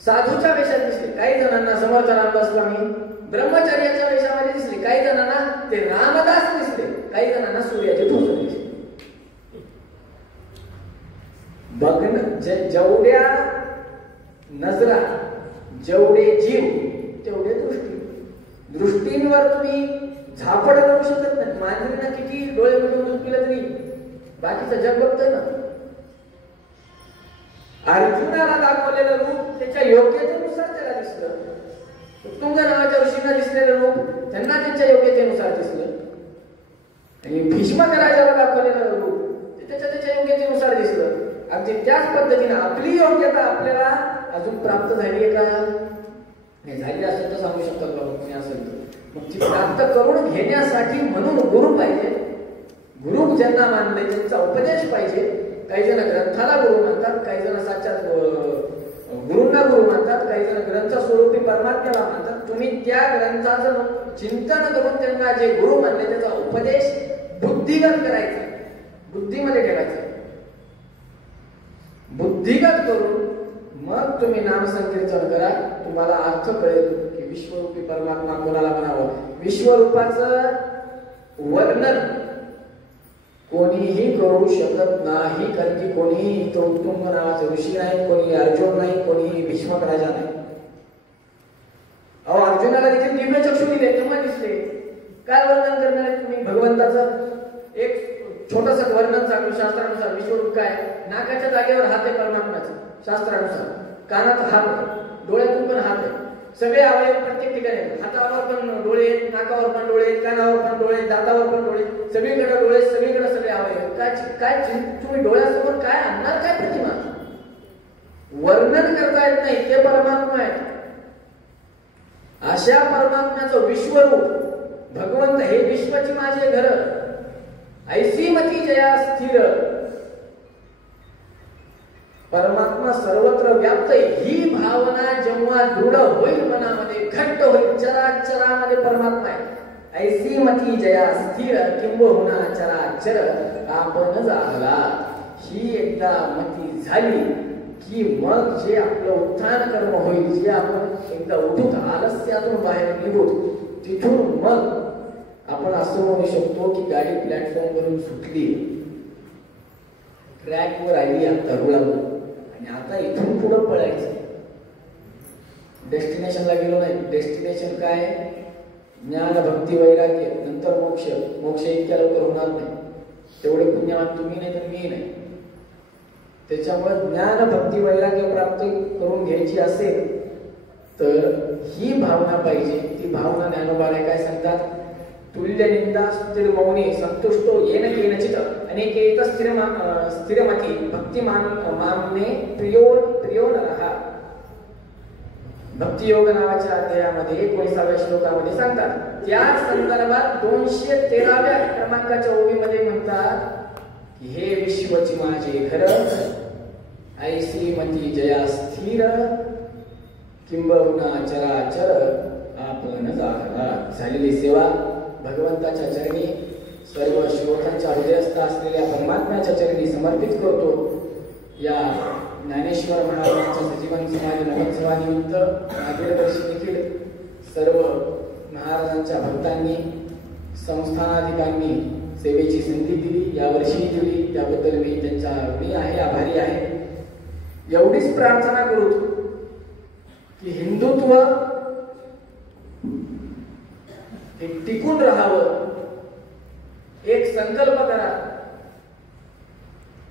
साधूच्या वेशात दिसले. काही जणांना समर्थ रामदास स्वामी ब्रह्मचर्याच्या वेशामध्ये दिसले. काही जणांना ते रामदास दिसले. काही जणांना सूर्याचे भूषण दिसले. बघणं जेवढ्या नजरा जेवढे जीव तेवढे दृष्टींवर तुम्ही झापड लावू शकत नाही. मांजरीना किती डोळे मिळून दूध पिलं तरी बाकीचं जग बघतोय ना. अर्जुनाला दाखवलेलं रूप त्याच्या योग्यतेनुसार त्याला दिसलं. उत्तुंग नावाच्या ऋषींना दिसलेलं रूप त्यांना त्यांच्या योग्यतेनुसार दिसलं. आणि भीष्मक राजाला दाखवलेलं रूप ते त्याच्या योग्यतेनुसार दिसलं. अगदी त्याच पद्धतीने आपली योग्यता आपल्याला अजून प्राप्त झाली आहे का? नाही झाली असेल तर सांगू शकतात बाबा कोणी असेल तर. मग ती प्राप्त करून घेण्यासाठी म्हणून गुरु पाहिजे. गुरु ज्यांना मानले त्यांचा उपदेश पाहिजे. काही जण ग्रंथाला गुरु मानतात, काही जण साक्षात गुरूंना गुरु मानतात, काही जण ग्रंथ स्वरूपी परमात्म्याला मानतात. तुम्ही त्या ग्रंथाचं चिंतन करून त्यांना जे गुरु मानले त्याचा उपदेश बुद्धिगत करायचा, बुद्धीमध्ये ठेवायचा. बुद्धिगत करून मग तुम्ही नामसंकीर्तन करा. तुम्हाला अर्थ कळेल की विश्वरूपी परमात्मा कोणाला म्हणावं. विश्वरूपाचं वर्णन कोणीही करू शकत नाही. कारण की कोणीही तो उत्तुंग नावाचे ऋषी नाही, कोणी अर्जुन नाही, कोणीही भीष्मक राजा नाही. अहो अर्जुनाला देखील दिव्य चक्षु दिले तेव्हा दिसले. काय वर्णन करणार तुम्ही भगवंताचं? एक छोटस वर्णन सांगू शास्त्रानुसार. विश्वरूप काय? नाकाच्या जागेवर हात आहे परमात्म्याचा शास्त्रानुसार. कानात हात आहे, डोळ्यातून पण हात आहे. सगळे अवयव प्रत्येक ठिकाणी आहेत. हातावर पण डोळे, नाकावर पण डोळे, कानावर पण डोळे, दातावर पण डोळे, सगळीकडे डोळे, सगळीकडे सगळे अवयव. काय तुम्ही डोळ्यासमोर काय आणणार? काय प्रतिमा? वर्णन करता येत नाही. ते परमात्मा आहे. अशा परमात्म्याचं विश्वरूप भगवंत हे विश्वाची माझे घर ऐसी मती जया स्थिर. परमात्मा सर्वत्र व्याप्त आहे. ही भावना जेव्हा दृढ होईल मनामध्ये, घट्ट होईल, चराचरामध्ये परमात्मा आहे. ऐसी मती जया स्थिर किंबहुना चराचर आपण जागला. ही एकदा मती झाली की मग जे आपलं उत्थान कर्म होईल, जे आपण एकदा उठून आलस्यातून बाहेर निघू, तिथून मग आपण असं म्हणू शकतो की गाडी प्लॅटफॉर्म वरून सुटली, ट्रॅकवर आली, आता रुळावर, आणि आता इथून पुढं पळायचं. डेस्टिनेशनला गेलो नाही. डेस्टिनेशन काय? ज्ञान भक्ती वैराग्य नंतर मोक्ष. मोक्ष इतक्या लवकर होणार नाही, तेवढे पुण्यवान तुम्ही नाही तर मी नाही. त्याच्यामुळे ज्ञान भक्ती वैराग्य प्राप्त करून घ्यायची असेल तर ही भावना पाहिजे. ती भावना ज्ञानोबाला काय सांगतात, तुल्य निंदा स्थिर मौनी संतुष्टो येन केनचित अनेकेत स्थिरमती भक्ती मानने प्रियो नरहा. भक्ती योग नावाच्या अध्यायामध्ये 19व्या श्लोकामध्ये सांगतात. त्या संदर्भात 213व्या क्रमांकाच्या ओळीमध्ये म्हणतात की हे विश्वची माझे घर ऐसी मती जया स्थिर किंबहुना चराचर आपण जागला. झालेली सेवा भगवंताच्या चरणी सर्व श्रोतांच्या हृदयस्थ असलेल्या परमात्म्याच्या चरणी समर्पित करतो. या ज्ञानेश्वर महाराजांच्या सजीवन समाधी महोत्सवानिमित्त नागेरवर्षी देखील सर्व महाराजांच्या भक्तांनी संस्थानाधिकांनी सेवेची संधी दिली, यावर्षी दिली. त्याबद्दल मी त्यांचा ऋणी आहे, आभारी आहे. एवढीच प्रार्थना करू की हिंदुत्व हे टिकून राहावं. एक संकल्प करा,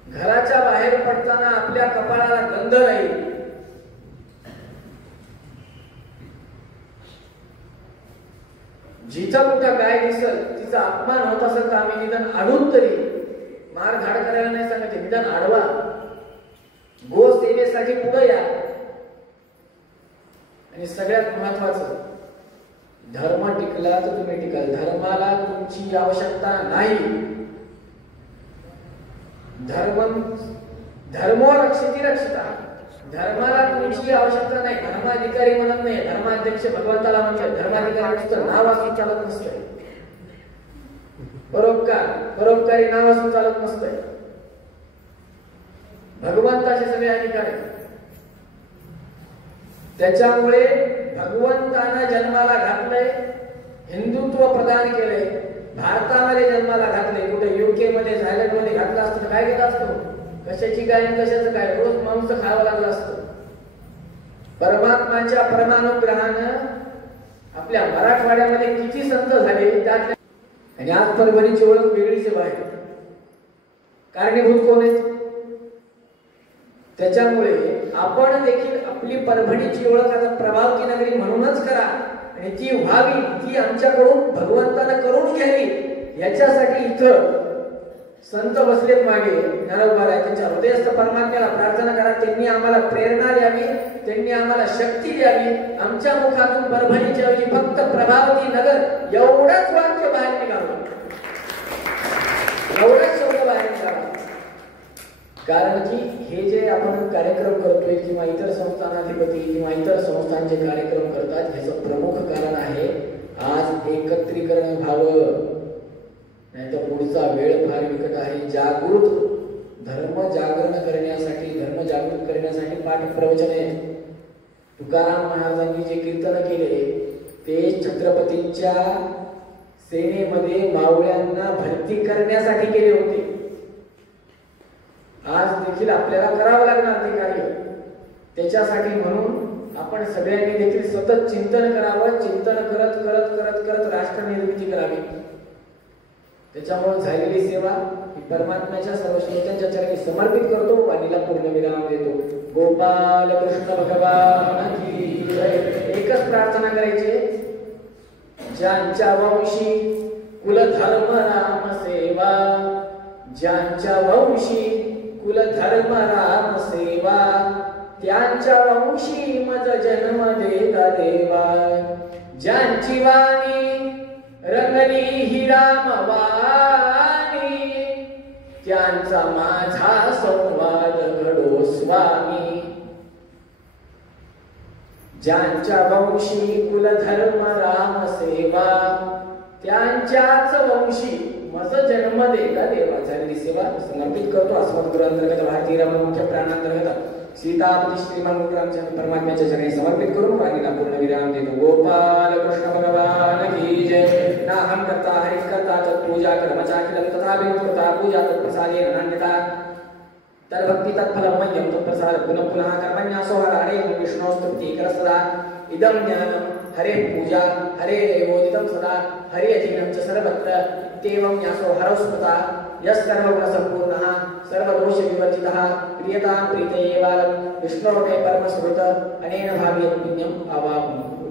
घराच्या बाहेर पडताना आपल्या कपाळाला गंध राहील. जिथं कुठं गाय दिसल तिचा अपमान होत असेल तर आम्ही निदान आडून तरी, मार धाड करायला नाही सांगायचे, निदान आडवा. गो सेवेसाठी पुढे या. आणि सगळ्यात महत्वाचं, धर्म टिकला तर तुम्ही टिकाल. धर्माला तुमची आवश्यकता नाही. धर्मो रक्षिती रक्षिता. धर्माला तुमची आवश्यकता नाही. धर्माधिकारी म्हणत नाही, धर्माध्यक्ष भगवंताला म्हणतात. धर्माधिकारी नुसतं नाव असून चालत नसतंय. परोपकारी नाव असून चालत नसतंय. भगवंताचे सगळे अधिकार आहेत. त्याच्यामुळे भगवंतानं जन्माला घातलंय, हिंदुत्व प्रदान केलंय, भारतामध्ये जन्माला घातलंय. कुठे UK मध्ये झायलंड मध्ये घातलं असतं काय केलं असतं? कशाची काय आणि कशाचं काय, रोज मांस खावं लागलं असतं. परमात्माच्या परमानुग्रहानं आपल्या मराठवाड्यामध्ये किती संत झाले त्यात. आणि आज परभणीची ओळख वेगळीच आहे बाहेर. कारणीभूत कोण आहेत? त्याच्यामुळे आपण देखील आपली परभणीची ओळख आता प्रभावती नगरी म्हणूनच करा. आणि ती व्हावी, ती आमच्याकडून भगवंतानं करून घ्यावी, याच्यासाठी इथं संत बसलेत मागे. ज्ञानोबा त्यांच्या हृदयस्थ परमात्म्याला प्रार्थना करा, त्यांनी आम्हाला प्रेरणा द्यावी, त्यांनी आम्हाला शक्ती द्यावी. आमच्या मुखातून परभणीच्या ऐवजी फक्त प्रभावती नगर एवढंच वाक्य बाहेर निघावं, एवढाच शब्द बाहेर निघावा. कारण की हे जे आपण कार्यक्रम करतोय किंवा इतर संस्थानाधिपती किंवा इतर संस्थांचे कार्यक्रम करतात, ह्याचं प्रमुख कारण आहे आज एकत्रीकरण व्हावं, नाही तर पुढचा वेळ फार विकट आहे. धर्म जागरण करण्यासाठी पाठ प्रवचन आहे. तुकाराम महाराजांनी जे कीर्तन केले ते छत्रपतींच्या सेनेमध्ये मावळ्यांना भरती करण्यासाठी केले होते. आज देखील आपल्याला करावं लागणार ते कार्य. त्याच्यासाठी म्हणून आपण सगळ्यांनी देखील सतत चिंतन करावं. चिंतन करत करत करत करत राष्ट्र निर्मिती करावी. त्याच्यामुळे झालेली सेवा ही परमात्म्याच्या सर्व श्रोत्यांच्या चरणी समर्पित करतो. वाणीला पूर्ण विराम देतो. गोपाल कृष्ण भगवान की जय. एकच प्रार्थना करायची, ज्यांच्या वंशी कुलधर्म राम सेवा, ज्यांच्या वंशी कुलधर्म राम सेवा, त्यांच्या वंशी मज जन्म देता देवा. ज्यांची वाणी रंगली ही राम वाणी, त्यांचा माझा संवाद घडो स्वामी. ज्यांच्या वंशी कुलधर्म राम सेवा, त्यांच्याच वंशी मज जन्म देता देवा. झालेली सेवा समर्पित करतो. अस्मत् गुरु अंतर्गत भारतीय राम मुख्य प्राणांतर्गत सीतापती श्रीमान रामचंद्र परमात्म्याच्या चरणी समर्पित करून वाणीला पूर्ण विराम देतो. गोपाल कृष्ण भगवान की जय. नाहं कर्ता हरि कर्ता तत्पूजा कर्मचाखिलं तथा विमुक्ता पूजा तत्प्रसादेन नान्यता तद्भक्ति तत्फलं मह्यं तत्प्रसाद पुनः पुनः कर्मण्या सोहर हरे विष्णोस्तुति कर सदा. इदं ज्ञानं हरे पूजा हरे एवोदितं सदा हरि अधीनं च सर्वत्र इत्येवं न्यासो हरौ स्मृता यः सर्वगुणसम्पूर्णः सर्वदोषविवर्जितः प्रियतां प्रीते एवालं विष्णोर्मे परमस्मृत अनेन भावेन पुण्यम् आवाप्नोति।